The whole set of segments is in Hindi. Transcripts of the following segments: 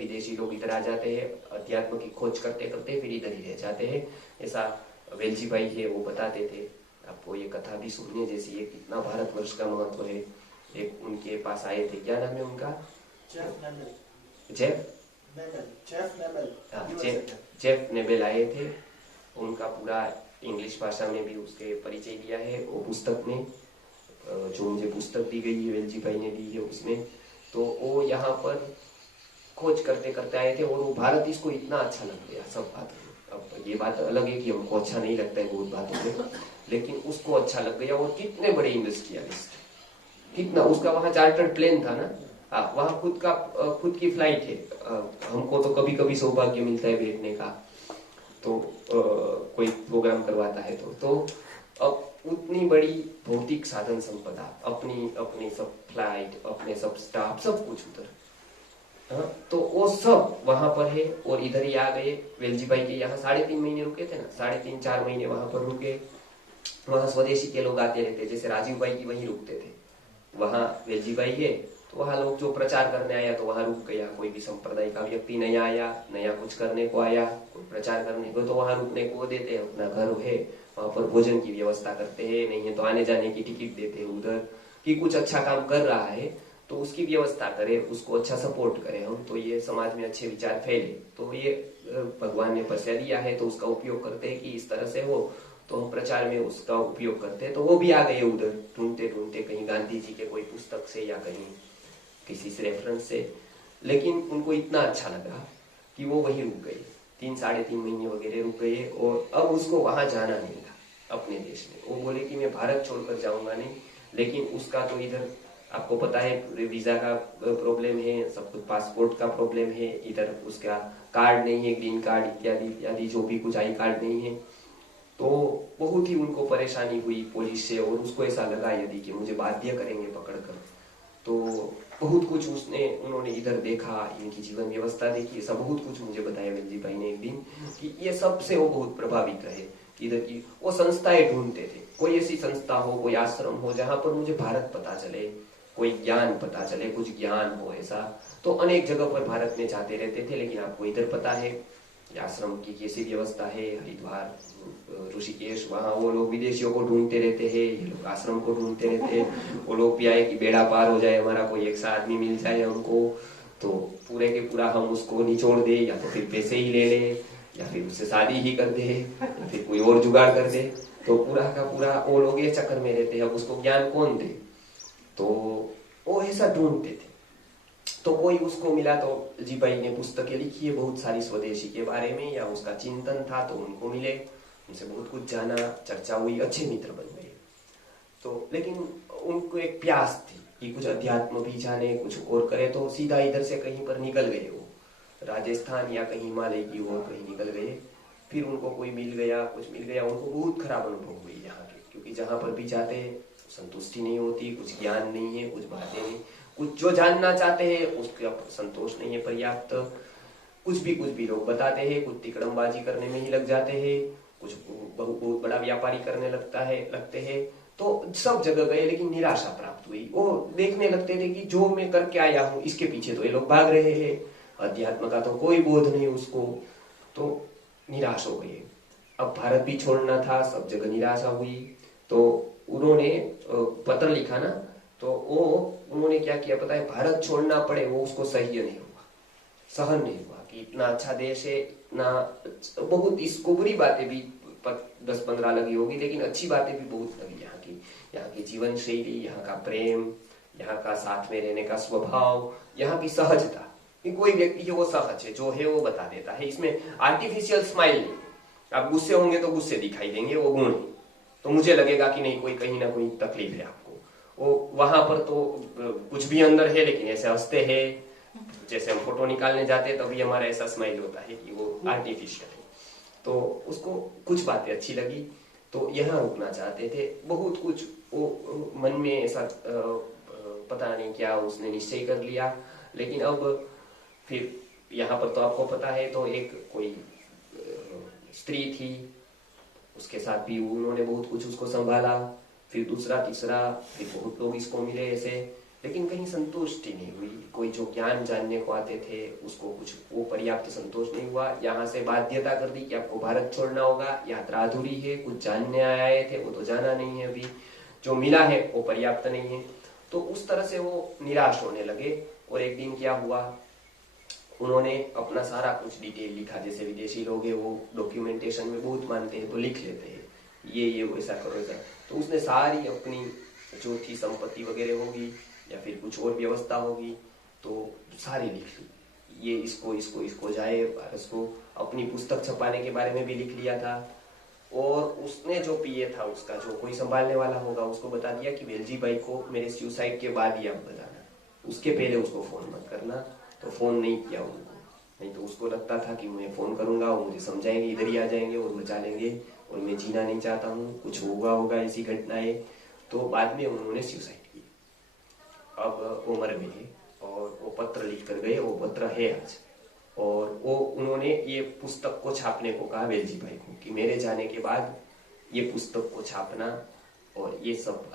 विदेशी लोग इधर आ जाते हैं, अध्यात्म की खोज करते करते फिर इधर ही रह जाते हैं। ऐसा वेलजी भाई है वो बताते थे। आपको ये कथा भी सुनने जैसी है, कितना भारतवर्ष का महत्व है। एक उनके पास आए थे, क्या नाम है उनका? जेफ जेफ नेबेल आए थे। उनका पूरा इंग्लिश भाषा में भी उसके परिचय दिया है वो पुस्तक में, जो मुझे पुस्तक दी गई है वेलजी भाई ने दी है उसमें। तो वो यहाँ पर खोज करते करते आए थे और वो भारत इसको इतना अच्छा लग गया सब बात। अब ये बात अलग है कि हमको अच्छा नहीं लगता है बहुत बातों में, लेकिन उसको अच्छा लग गया। और कितने बड़े इंडस्ट्रियलिस्ट, कितना उसका वहाँ चार्टर्ड प्लेन था ना। हाँ, वहाँ खुद की फ्लाइट है। हमको तो कभी कभी सौभाग्य मिलता है बैठने का, तो कोई प्रोग्राम करवाता है तो अब उतनी बड़ी भौतिक साधन संपदा, अपनी सब फ्लाइट, अपने सब स्टाफ, सब कुछ उधर। हाँ, तो वो सब वहां पर है। और इधर ही आ गए वेलजी भाई के यहाँ 3.5 महीने रुके थे ना, 3.5-4 महीने वहां पर रुके। वहां स्वदेशी के लोग आते रहते, जैसे राजीव भाई की वहीं रुकते थे। वहां वेलजी भाई है तो वहां लोग जो प्रचार करने आया तो वहां रुक गया। कोई भी संप्रदाय का व्यक्ति नया आया, नया कुछ करने को आया, कोई प्रचार करने को, तो वहां रुकने को देते हैं। अपना घर है, वहां पर भोजन की व्यवस्था करते हैं, नहीं है तो आने जाने की टिकट देते हैं उधर। कि कुछ अच्छा काम कर रहा है तो उसकी व्यवस्था करे, उसको अच्छा सपोर्ट करें हम, तो ये समाज में अच्छे विचार फैले। तो ये भगवान ने पर्चा दिया है तो उसका उपयोग करते हैं कि इस तरह से हो, तो हम प्रचार में उसका उपयोग करते हैं। तो वो भी आ गए उधर ढूंढते ढूंढते, कहीं गांधी जी के कोई पुस्तक से या कहीं किसी से रेफरेंस से। लेकिन उनको इतना अच्छा लगा कि वो वहीं रुक गए, 3-3.5 महीने वगैरह रुक गए। और अब उसको वहां जाना नहीं था अपने देश में। वो बोले कि मैं भारत छोड़कर जाऊंगा नहीं, लेकिन उसका तो इधर आपको पता है वीजा का प्रॉब्लम है, सब कुछ पासपोर्ट का प्रॉब्लम है, इधर उसका कार्ड नहीं है, ग्रीन कार्ड इत्यादि इत्यादि, जो भी कुछ आई कार्ड नहीं है। तो बहुत ही उनको परेशानी हुई पुलिस से, और उसको ऐसा लगा यदि कि मुझे बाध्य करेंगे पकड़कर। तो बहुत कुछ उन्होंने इधर देखा, इनकी जीवन व्यवस्था देखी, ऐसा बहुत कुछ मुझे बताया वेलजी भाई ने एक दिन कि ये सबसे वो बहुत प्रभावित रहे। इधर की वो संस्थाएं ढूंढते थे, कोई ऐसी संस्था हो, कोई आश्रम हो जहां पर मुझे भारत पता चले, कोई ज्ञान पता चले, कुछ ज्ञान हो ऐसा। तो अनेक जगह पर भारत में जाते रहते थे। लेकिन आपको इधर पता है आश्रम की कैसी व्यवस्था है, हरिद्वार, ऋषिकेश, वहां वो लोग विदेशियों को ढूंढते रहते हैं, ये लोग आश्रम को ढूंढते रहते हैं। वो लोग भी आए कि बेड़ा पार हो जाए हमारा, कोई एक सा आदमी मिल जाए हमको, तो पूरे के पूरा हम उसको निचोड़ दे, या तो फिर पैसे ही ले ले, या फिर उससे शादी ही कर दे, या फिर कोई और जुगाड़ कर दे। तो पूरा का पूरा वो लोग ये चक्कर में रहते हैं, अब उसको ज्ञान कौन दे। तो वो ऐसा ढूंढते थे। तो कोई उसको मिला, तो जी भाई ने पुस्तकें लिखी है बहुत सारी स्वदेशी के बारे में, या उसका चिंतन था तो उनको मिले, उनसे बहुत कुछ जाना, चर्चा हुई, अच्छे मित्र बन गए। तो लेकिन उनको एक प्यास थी कि कुछ अध्यात्म भी जाने, कुछ और करे। तो सीधा इधर से कहीं पर निकल गए, वो राजस्थान या कहीं हिमालय की ओर कहीं निकल गए। फिर उनको कोई मिल गया, कुछ मिल गया, उनको बहुत खराब अनुभव हुई यहाँ के। क्योंकि जहां पर भी जाते संतुष्टि नहीं होती, कुछ ज्ञान नहीं है, कुछ बातें नहीं, कुछ जो जानना चाहते हैं उसका संतोष नहीं है पर्याप्त। कुछ भी लोग बताते हैं, कुछ तिकड़मबाजी करने में ही लग जाते हैं, कुछ बहुत बड़ा व्यापारी करने लगते हैं। तो सब जगह गए लेकिन निराशा प्राप्त हुई। वो देखने लगते थे कि जो मैं करके आया हूँ इसके पीछे तो ये लोग भाग रहे हैं, अध्यात्म का तो कोई बोध नहीं उसको। तो निराश हो गए। अब भारत भी छोड़ना था, सब जगह निराशा हुई। तो उन्होंने पत्र लिखा ना, तो वो उन्होंने क्या किया पता है, भारत छोड़ना पड़े वो उसको सह्य नहीं हुआ, सहन नहीं हुआ कि इतना अच्छा देश है, इतना बहुत, इसको बुरी बातें भी 10-15 लगी होगी, लेकिन अच्छी बातें भी बहुत लगी। यहाँ की जीवन शैली, यहाँ का प्रेम, यहाँ का साथ में रहने का स्वभाव, यहाँ की सहजता। कि कोई व्यक्ति है वो सहज है, जो है वो बता देता है, इसमें आर्टिफिशियल स्माइल नहीं। आप गुस्से होंगे तो गुस्से दिखाई देंगे, वो गुण है। तो मुझे लगेगा कि नहीं, कोई कहीं ना कोई तकलीफ है आपको। वो वहां पर तो कुछ भी अंदर है, लेकिन ऐसे हंसते हैं जैसे हम फोटो निकालने जाते हैं तभी हमारा ऐसा स्माइल होता है कि वो आर्टिफिशियल है। तो उसको कुछ बातें अच्छी लगी, तो यहाँ रुकना चाहते थे। बहुत कुछ वो मन में ऐसा पता नहीं क्या उसने निश्चय कर लिया। लेकिन अब फिर यहाँ पर तो आपको पता है, तो एक कोई स्त्री थी, उसके साथ भी उन्होंने बहुत कुछ उसको संभाला। फिर दूसरा, तीसरा, फिर बहुत लोग इसको मिले ऐसे। लेकिन कहीं संतुष्टि नहीं हुई। कोई जो ज्ञान जानने को आते थे उसको कुछ वो पर्याप्त संतोष नहीं हुआ। यहाँ से बाध्यता कर दी कि आपको भारत छोड़ना होगा, यात्रा अधूरी है, कुछ जानने आए थे वो तो जाना नहीं है, अभी जो मिला है वो पर्याप्त नहीं है। तो उस तरह से वो निराश होने लगे। और एक दिन क्या हुआ, उन्होंने अपना सारा कुछ डिटेल लिखा। जैसे विदेशी लोग हैं वो डॉक्यूमेंटेशन में बहुत मानते हैं, तो लिख लेते हैं ये वैसा करो ऐसा। तो उसने सारी अपनी जो थी संपत्ति वगैरह होगी या फिर कुछ और व्यवस्था होगी तो सारी लिख ली। ये इसको इसको इसको जाए, इसको अपनी पुस्तक छपाने के बारे में भी लिख लिया था। और उसने जो पीए था उसका जो कोई संभालने वाला होगा उसको बता दिया कि वेलजी भाई को मेरे सुसाइड के बाद ही आप बताना, उसके पहले उसको फोन मत करना। तो फोन नहीं किया उनको, नहीं तो उसको लगता था कि मैं फोन करूंगा वो मुझे समझाएंगे, इधर ही आ जाएंगे और बचा लेंगे, और मैं जीना नहीं चाहता हूँ, कुछ होगा ऐसी घटनाएं। तो बाद में उन्होंने सुसाइड की। अब वो मर गए और वो पत्र लिख कर गए, वो पत्र है आज। और वो उन्होंने ये पुस्तक को छापने को कहा वेलजी भाई को कि मेरे जाने के बाद ये पुस्तक को छापना और ये सब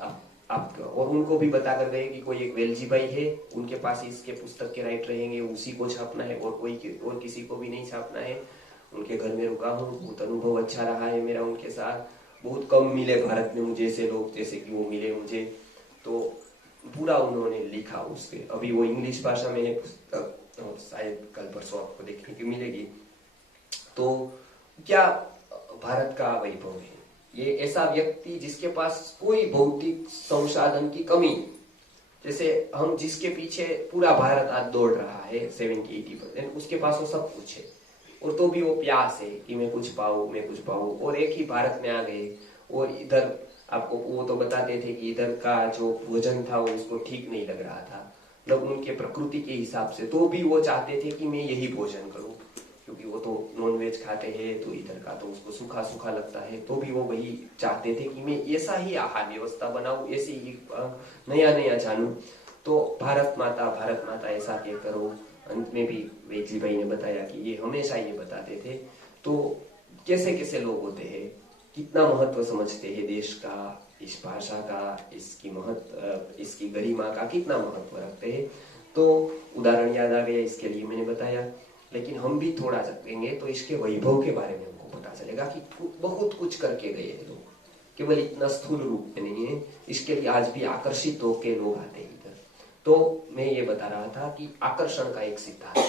आप और उनको भी बता कर गए कि कोई एक वेलजी भाई है, उनके पास इसके पुस्तक के राइट रहेंगे, उसी को छापना है और और किसी को भी नहीं छापना है। उनके घर में रुका हूँ, बहुत अनुभव अच्छा रहा है मेरा उनके साथ, बहुत कम मिले भारत में मुझे ऐसे लोग जैसे कि वो मिले मुझे। तो पूरा उन्होंने लिखा उसके। अभी वो इंग्लिश भाषा में है पुस्तक, और शायद कल परसों आपको देखने को मिलेगी। तो क्या भारत का वैभव है, ये ऐसा व्यक्ति जिसके पास कोई भौतिक संसाधन की कमी, जैसे हम जिसके पीछे पूरा भारत आज दौड़ रहा है 70-80%, उसके पास वो सब कुछ है और तो भी वो प्यास है कि मैं कुछ पाऊं मैं कुछ पाऊं। और एक ही भारत में आ गए और इधर आपको वो तो बताते थे कि इधर का जो भोजन था वो उसको ठीक नहीं लग रहा था, मतलब उनके प्रकृति के हिसाब से, तो भी वो चाहते थे कि मैं यही भोजन करूं, क्योंकि वो तो नॉनवेज खाते हैं तो इधर का तो उसको सूखा सूखा लगता है, तो भी वो वही चाहते थे कि मैं ऐसा ही आहार व्यवस्था बनाऊं, ऐसे ही नया नया जानूं। तो भारत माता ऐसा कह करो। अंत में भी वेलजी भाई ने बताया कि ये हमेशा ये बताते थे। तो कैसे कैसे लोग होते हैं, कितना महत्व समझते हैं देश का, इस भाषा का, इसकी गरिमा का कितना महत्व रखते हैं। तो उदाहरण याद आ गया, इसके लिए मैंने बताया। लेकिन हम भी थोड़ा जगेंगे तो इसके वैभव के बारे में हमको पता चलेगा कि बहुत कुछ करके गए हैं लोग, केवल इतना स्थूल रूप में नहीं है, इसके लिए आज भी आकर्षित होकर लोग आते हैं इधर। तो मैं ये बता रहा था कि आकर्षण का एक सिद्धांत,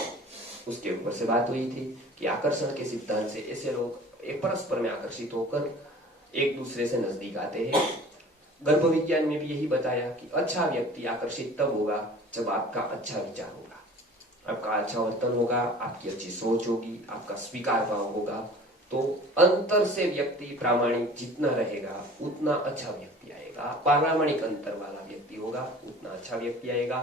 उसके ऊपर से बात हुई थी कि आकर्षण के सिद्धांत से ऐसे लोग एक परस्पर में आकर्षित होकर एक दूसरे से नजदीक आते हैं। गर्भ विज्ञान में भी यही बताया कि अच्छा व्यक्ति आकर्षित तब होगा जब आपका अच्छा विचार होगा, आपका अच्छा वर्तन होगा, आपकी अच्छी सोच होगी, आपका स्वीकार भाव होगा। तो अंतर से व्यक्ति प्रामाणिक जितना रहेगा उतना अच्छा व्यक्ति आएगा, प्रामाणिक अंतर वाला व्यक्ति होगा उतना अच्छा व्यक्ति आएगा।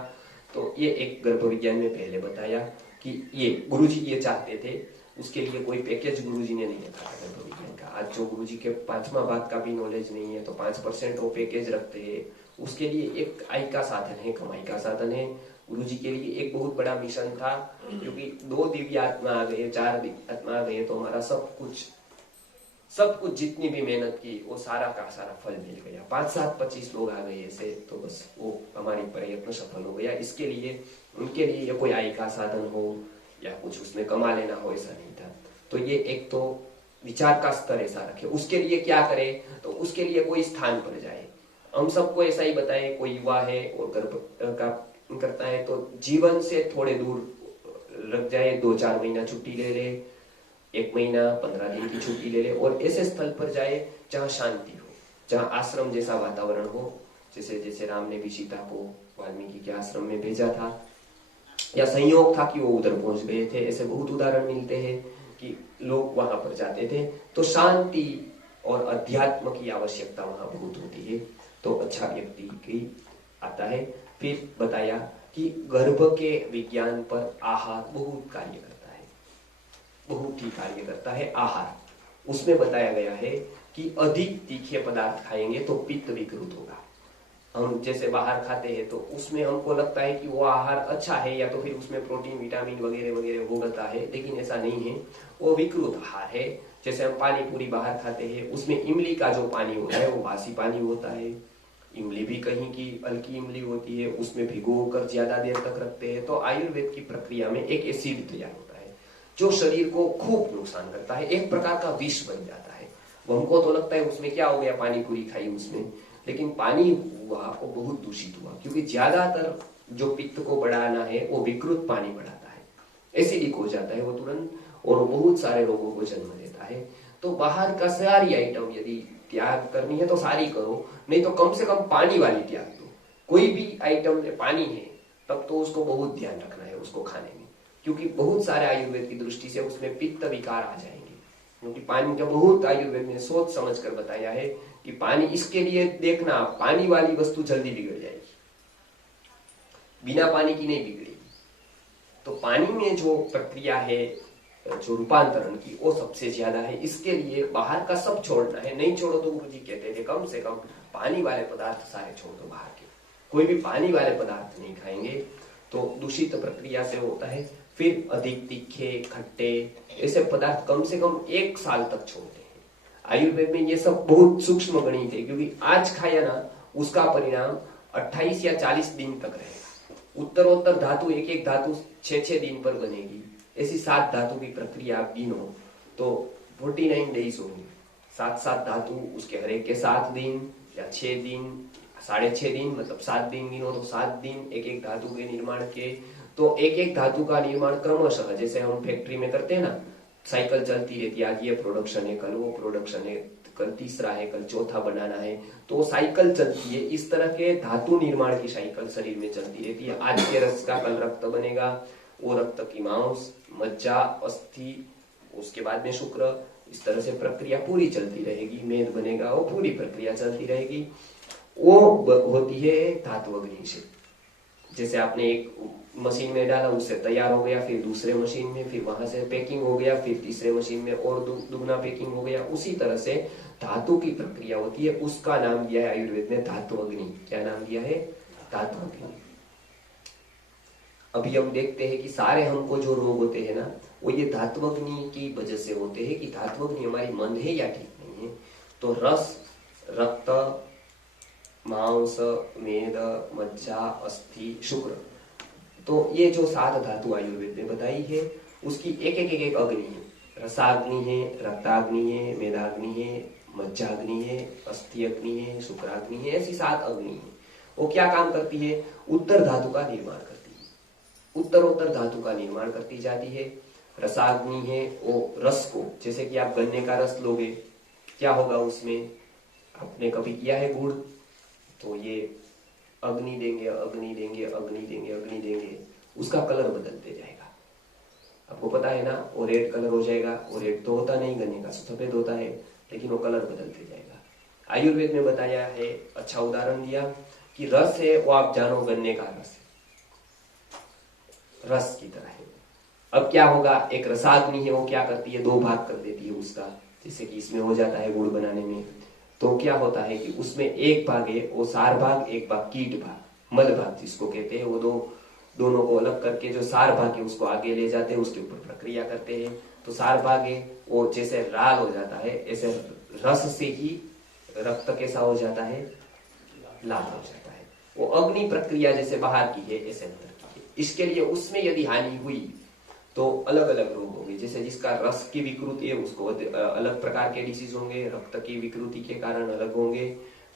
तो ये एक गर्भ विज्ञान में पहले बताया कि ये गुरुजी ये चाहते थे, उसके लिए कोई पैकेज गुरुजी ने नहीं रखा था गर्भ विज्ञान का। आज जो गुरुजी के 5वां भाग का भी नॉलेज नहीं है तो 5% वो पैकेज रखते हैं, उसके लिए एक आय का साधन है, कमाई का साधन है। गुरुजी के लिए एक बहुत बड़ा मिशन था, क्योंकि 2 दिव्य आत्मा आ गए, 4 दिव्य आत्मा आ गए तो हमारा सब कुछ जितनी भी मेहनत की वो सारा का सारा फल मिल गया। 5-7-25 लोग आ गए ऐसे, तो बस वो हमारी प्रयत्न सफल हो गया। इसके लिए उनके लिए ये कोई आय का साधन हो या कुछ उसमें कमा लेना हो ऐसा नहीं था। तो ये एक तो विचार का स्तर ऐसा रखे। उसके लिए क्या करे, तो उसके लिए कोई स्थान पर जाए। हम सबको ऐसा ही बताए, कोई युवा है और गर्भ का करता है तो जीवन से थोड़े दूर रख जाए, 2-4 महीना छुट्टी ले ले, 1 महीना 15 दिन की छुट्टी ले ले और ऐसे स्थल पर जाए जहाँ शांति हो, जहाँ आश्रम जैसा वातावरण हो। जैसे राम ने भी सीता को वाल्मीकि के आश्रम में भेजा था, या संयोग था कि वो उधर पहुंच गए थे। ऐसे बहुत उदाहरण मिलते हैं कि लोग वहां पर जाते थे। तो शांति और अध्यात्म की आवश्यकता वहां बहुत होती है, तो अच्छा व्यक्ति की आता है। फिर बताया कि गर्भ के विज्ञान पर आहार बहुत कार्य करता है, बहुत ही कार्य करता है आहार। उसमें बताया गया है कि अधिक तीखे पदार्थ खाएंगे तो पित्त विकृत होगा। हम जैसे बाहर खाते हैं तो उसमें हमको लगता है कि वो आहार अच्छा है, या तो फिर उसमें प्रोटीन विटामिन वगैरह वगैरह होता है, लेकिन ऐसा नहीं है, वो विकृत आहार है। जैसे हम पानी पूरी बाहर खाते हैं, उसमें इमली का जो पानी होता है वो बासी पानी होता है, इमली भी कहीं की हल्की इमली होती है, उसमें भिगो कर ज्यादा देर तक रखते हैं, तो आयुर्वेद की प्रक्रिया में एक एसिड तैयार होता है जो शरीर को खूब नुकसान करता है, एक प्रकार का विष बन जाता है। वो हमको तो लगता है उसमें क्या हो गया, पानी पूरी खाई उसमें, लेकिन पानी हुआ वो बहुत दूषित हुआ, क्योंकि ज्यादातर जो पित्त को बढ़ाना है वो विकृत पानी बढ़ाता है, एसिडिक हो जाता है वो तुरंत, और वो बहुत सारे रोगों को जन्म देता है। तो बाहर का सारी आइटम यदि त्याग करनी है तो सारी करो, नहीं तो कम से कम पानी वाली त्याग दो। कोई भी आइटम में पानी है तब तो उसको बहुत ध्यान रखना है उसको खाने में, क्योंकि बहुत सारे आयुर्वेद की दृष्टि से उसमें पित्त विकार आ जाएंगे, क्योंकि पानी का बहुत आयुर्वेद ने सोच समझ कर बताया है कि पानी, इसके लिए देखना पानी वाली वस्तु जल्दी बिगड़ जाएगी, बिना पानी की नहीं बिगड़ेगी। तो पानी में जो प्रक्रिया है जो रूपांतरण की वो सबसे ज्यादा है, इसके लिए बाहर का सब छोड़ना है। नहीं छोड़ो तो गुरु जी कहते थे कम से कम पानी वाले पदार्थ सारे छोड़ दो, बाहर के कोई भी पानी वाले पदार्थ नहीं खाएंगे, तो दूषित प्रक्रिया से होता है। फिर अधिक तीखे खट्टे ऐसे पदार्थ कम से कम 1 साल तक छोड़ते हैं। आयुर्वेद में ये सब बहुत सूक्ष्म गणित है, क्योंकि आज खाया ना उसका परिणाम 28 या 40 दिन तक रहेगा। उत्तरोत्तर धातु, एक एक धातु 6-6 दिन पर बनेगी, ऐसी 7 धातु की प्रक्रिया आप गिनो तो 49 डेज होंगे। 7-7 धातु, उसके हर एक के 7 दिन या 6 दिन, 6.5 दिन, मतलब 7 दिन गिनो तो 7 दिन एक एक धातु के निर्माण के। तो एक एक धातु का निर्माण क्रमशः, जैसे हम फैक्ट्री में करते हैं ना, साइकिल चलती रहती है, आज ये प्रोडक्शन है, कल वो प्रोडक्शन है, कल तीसरा है, कल चौथा बनाना है, तो साइकिल चलती है। इस तरह के धातु निर्माण की साइकिल शरीर में चलती रहती है। आज के रस का कल रक्त बनेगा, वो रक्त की मांस, मज्जा, अस्थि, उसके बाद में शुक्र, इस तरह से प्रक्रिया पूरी चलती रहेगी। मेद बनेगा, वो पूरी प्रक्रिया चलती रहेगी। वो होती है धात्वग्नि से। जैसे आपने एक मशीन में डाला, उससे तैयार हो गया, फिर दूसरे मशीन में, फिर वहां से पैकिंग हो गया, फिर तीसरे मशीन में और दुगना पैकिंग हो गया। उसी तरह से धातु की प्रक्रिया होती है, उसका नाम दिया है आयुर्वेद ने धात्वग्नि। क्या नाम दिया है? धात्वग्नि। अभी हम देखते हैं कि सारे हमको जो रोग होते हैं ना, वो ये धात्वग्नि की वजह से होते हैं कि धात्वग्नि हमारी मंद है या ठीक नहीं है। तो रस, रक्त, मांस, मेद, मज्जा, अस्थि, शुक्र, तो ये जो 7 धातु आयुर्वेद ने बताई है, उसकी एक एक एक एक अग्नि है। रसाग्नि है, रक्ताग्नि है, मेदाग्नि है, मज्जाग्नि है, अस्थि अग्नि है, शुक्राग्नि है, ऐसी 7 अग्नि है। वो क्या काम करती है? उत्तर धातु का निर्माण करती है, उत्तरोत्तर धातु का निर्माण करती जाती है। रसाग्नि है, वो रस को, जैसे कि आप गन्ने का रस लोगे, क्या होगा उसमें? आपने कभी किया है गुड़, तो ये अग्नि देंगे, अग्नि देंगे, अग्नि देंगे, अग्नि देंगे, उसका कलर बदलते जाएगा। आपको पता है ना, वो रेड कलर हो जाएगा। वो रेड तो होता नहीं, गन्ने का सफेद होता है, लेकिन वो कलर बदलते जाएगा। आयुर्वेद में बताया है, अच्छा उदाहरण दिया कि रस है वो आप जानो गन्ने का रस है, रस की तरह है। अब क्या होगा? एक रसाग्नि है, वो क्या करती है? 2 भाग कर देती है उसका, जैसे कि इसमें हो जाता है गुड़ बनाने में। तो क्या होता है कि उसमें एक भाग है वो सार भाग, एक भाग कीट भाग, मल भाग जिसको कहते हैं। वो दोनों को अलग करके जो सार भाग है उसको आगे ले जाते हैं, उसके ऊपर प्रक्रिया करते हैं। तो सार भाग है वो जैसे लाल हो जाता है, ऐसे रस से ही रक्त कैसा हो जाता है? लाल हो जाता है। वो अग्नि प्रक्रिया जैसे बाहर की है, ऐसे अंदर की है। इसके लिए उसमें यदि हानि हुई तो अलग अलग रोग होंगे। जैसे जिसका रस की विकृति है उसको अलग प्रकार के डिसीज होंगे, रक्त की विकृति के कारण अलग होंगे,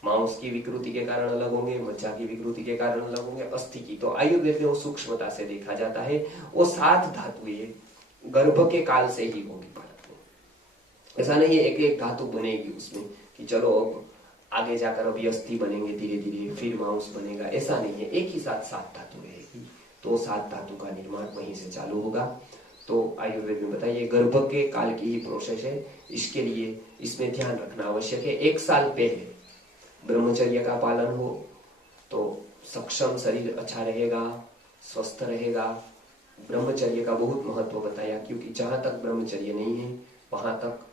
मांस की विकृति के कारण अलग होंगे, मज्जा की विकृति के कारण अलग होंगे, अस्थि की। तो आयुर्वेद में वो सूक्ष्मता से देखा जाता है। वो 7 धातुएं गर्भ के काल से ही होगी भारत में। ऐसा नहीं है एक एक धातु बनेगी उसमें कि चलो अब आगे जाकर अभी अस्थि बनेंगे धीरे धीरे, फिर मांस बनेगा, ऐसा नहीं है। एक ही साथ 7 धातु रहेगी, तो 7 धातु का निर्माण वहीं से चालू होगा। तो आयुर्वेद में बताइए गर्भ के काल की ही प्रोसेस है। इसके लिए इसमें ध्यान रखना आवश्यक है, 1 साल पहले ब्रह्मचर्य का पालन हो तो सक्षम शरीर अच्छा रहेगा, स्वस्थ रहेगा। ब्रह्मचर्य का बहुत महत्व बताया, क्योंकि जहां तक ब्रह्मचर्य नहीं है वहां तक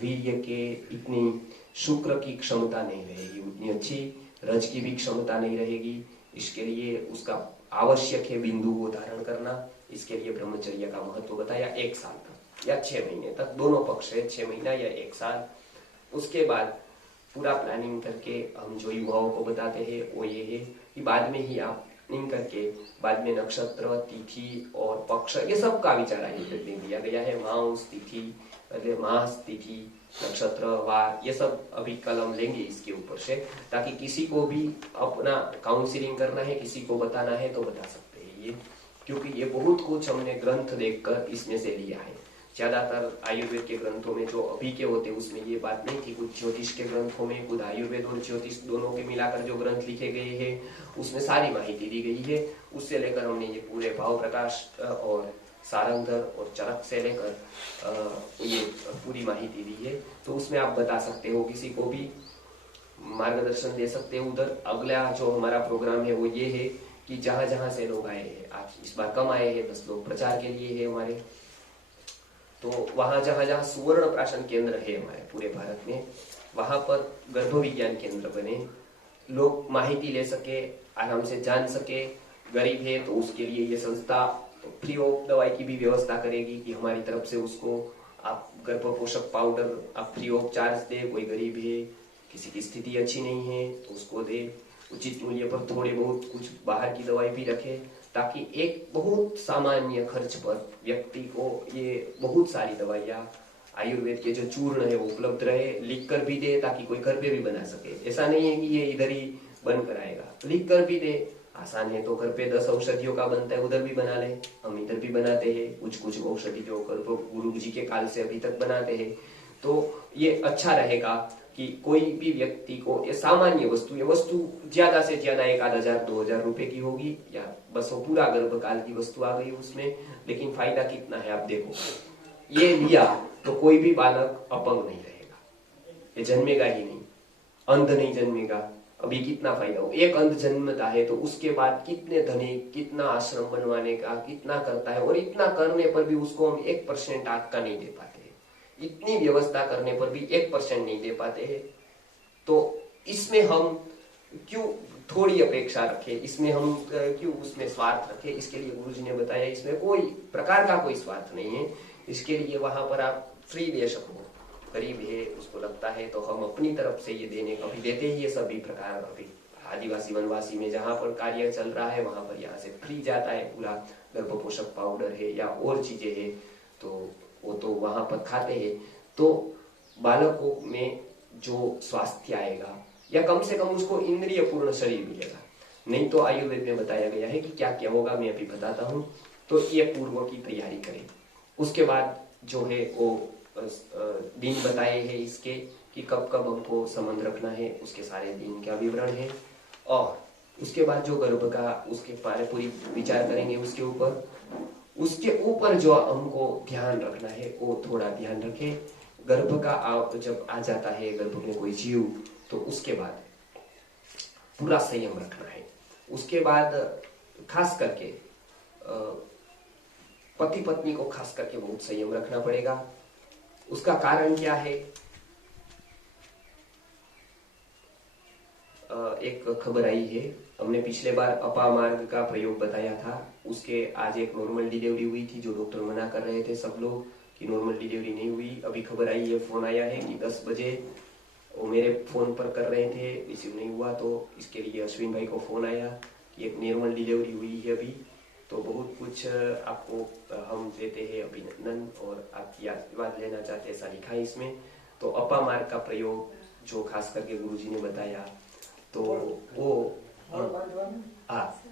वीर्य के इतनी, शुक्र की क्षमता नहीं रहेगी उतनी अच्छी, रज की भी क्षमता नहीं रहेगी। इसके लिए उसका आवश्यक है बिंदु को धारण करना। इसके लिए ब्रह्मचर्य का महत्व बताया 1 साल तक या 6 महीने तक, दोनों पक्ष है, 6 महीना या 1 साल। उसके बाद पूरा प्लानिंग करके हम जो युवाओं को बताते हैं वो ये है कि बाद में ही आप नहीं करके बाद में नक्षत्र, तिथि और पक्ष ये सब का विचार आयुर्वेद में दिया गया है। मास तिथि, मास तिथि, नक्षत्र, वार, ये सब अभी कल हम लेंगे इसके ऊपर से, ताकि किसी को भी अपना काउंसलिंग करना है, किसी को बताना है तो बता सकते हैं ये, क्योंकि ये बहुत कुछ हमने ग्रंथ देखकर इसमें से लिया है। ज्यादातर आयुर्वेद के ग्रंथों में जो अभी के होते उसमें ये बात नहीं थी। कुछ ज्योतिष के ग्रंथों में, खुद आयुर्वेद और ज्योतिष दोनों के मिलाकर जो ग्रंथ लिखे गए हैं उसमें सारी माहिती दी गई है। उससे लेकर हमने ये पूरे भाव प्रकाश और सारंगधर और चरक से लेकर ये पूरी माहिती दी है। तो उसमें आप बता सकते हो, किसी को भी मार्गदर्शन दे सकते हो उधर। अगला जो हमारा प्रोग्राम है वो ये है कि जहां जहां से लोग आए हैं, आज इस बार कम आए हैं, 10 लोग प्रचार के लिए है हमारे, तो वहां जहां जहां सुवर्ण प्राशन केंद्र है हमारे पूरे भारत में, वहां पर गर्भ विज्ञान केंद्र बने, लोग माहिती ले सके, आराम से जान सके। गरीब है तो उसके लिए ये संस्था फ्री ऑफ दवाई की भी व्यवस्था करेगी कि हमारी तरफ से उसको आप गर्भ पोषक पाउडर आप फ्री ऑफ चार्ज दे। कोई गरीब है, किसी की स्थिति अच्छी नहीं है तो उसको दे, उचित मूल्य पर थोड़े बहुत कुछ बाहर की दवाई भी रखे, ताकि एक बहुत सामान्य खर्च पर व्यक्ति को ये बहुत सारी दवाइयाँ आयुर्वेद के जो चूर्ण है वो उपलब्ध रहे। लिख कर भी दे ताकि कोई घर पे भी बना सके। ऐसा नहीं है कि ये इधर ही बन कर आएगा, लिख कर भी दे। आसान है तो घर पे 10 औषधियों का बनता है उधर भी बना ले, हम इधर भी बनाते हैं कुछ कुछ औषधि जो गुरु जी के काल से अभी तक बनाते हैं। तो ये अच्छा रहेगा कि कोई भी व्यक्ति को ये सामान्य वस्तु, ये वस्तु ज्यादा से ज्यादा 1000 2000 रुपए की होगी, या बस वो पूरा गर्भकाल की वस्तु आ गई उसमें, लेकिन फायदा कितना है आप देखो। ये लिया तो कोई भी बालक अपंग नहीं रहेगा, ये जन्मेगा ही नहीं, अंध नहीं जन्मेगा। अभी कितना फायदा हो, एक अंध जन्मता है तो उसके बाद कितने धनिक, कितना आश्रम बनवाने का कितना करता है, और इतना करने पर भी उसको हम 1% आग का नहीं दे पाते, इतनी व्यवस्था करने पर भी 1% नहीं दे पाते हैं। तो इसमें हम क्यों थोड़ी अपेक्षा रखें, इसमें हम क्यों उसमें स्वार्थ रखें। इसके लिए गुरुजी ने बताया इसमें कोई प्रकार का कोई स्वार्थ नहीं है। इसके लिए वहां पर आप फ्री दे सको, गरीब है उसको लगता है तो हम अपनी तरफ से ये देने का भी देते ही है सभी प्रकार। अभी आदिवासी वनवासी में जहां पर कार्य चल रहा है वहां पर यहाँ से फ्री जाता है पूरा, गर्भ पोषक पाउडर है या और चीजें है तो वो तो वहां पर खाते हैं। तो बालकों में जो स्वास्थ्य आएगा, या कम से कम उसको इंद्रिय पूर्ण शरीर मिलेगा। नहीं तो आयुर्वेद में बताया गया है कि क्या क्या होगा, मैं अभी बताता हूँ। तो ये पूर्व की तैयारी करें। उसके बाद जो है वो दिन बताए हैं इसके कि कब कब हमको संबंध रखना है, उसके सारे दिन का विवरण है। और उसके बाद जो गर्भ का उसके बारे पूरी विचार करेंगे उसके ऊपर। उसके ऊपर जो हमको ध्यान रखना है वो थोड़ा ध्यान रखें। गर्भ का जब आ जाता है गर्भ में कोई जीव, तो उसके बाद पूरा संयम रखना है। उसके बाद खास करके पति पत्नी को खास करके बहुत संयम रखना पड़ेगा। उसका कारण क्या है, एक खबर आई है, हमने पिछले बार अपामार्ग का प्रयोग बताया था, उसके आज एक नॉर्मल डिलीवरी हुई थी जो डॉक्टर मना कर रहे थे सब लोग कि नॉर्मल डिलीवरी नहीं हुई। अभी खबर आई है, फोन आया है कि 10 बजे वो मेरे फोन पर कर रहे थे, रिसीव नहीं हुआ, तो इसके लिए अश्विन भाई को फोन आया कि एक नॉर्मल डिलीवरी हुई है अभी। तो बहुत कुछ आपको हम देते हैं अभिनंदन और आपकी आशीर्वाद लेना चाहते हैं, ऐसा लिखा है इसमें। तो अपामार्ग का प्रयोग जो खास करके गुरुजी ने बताया, तो वो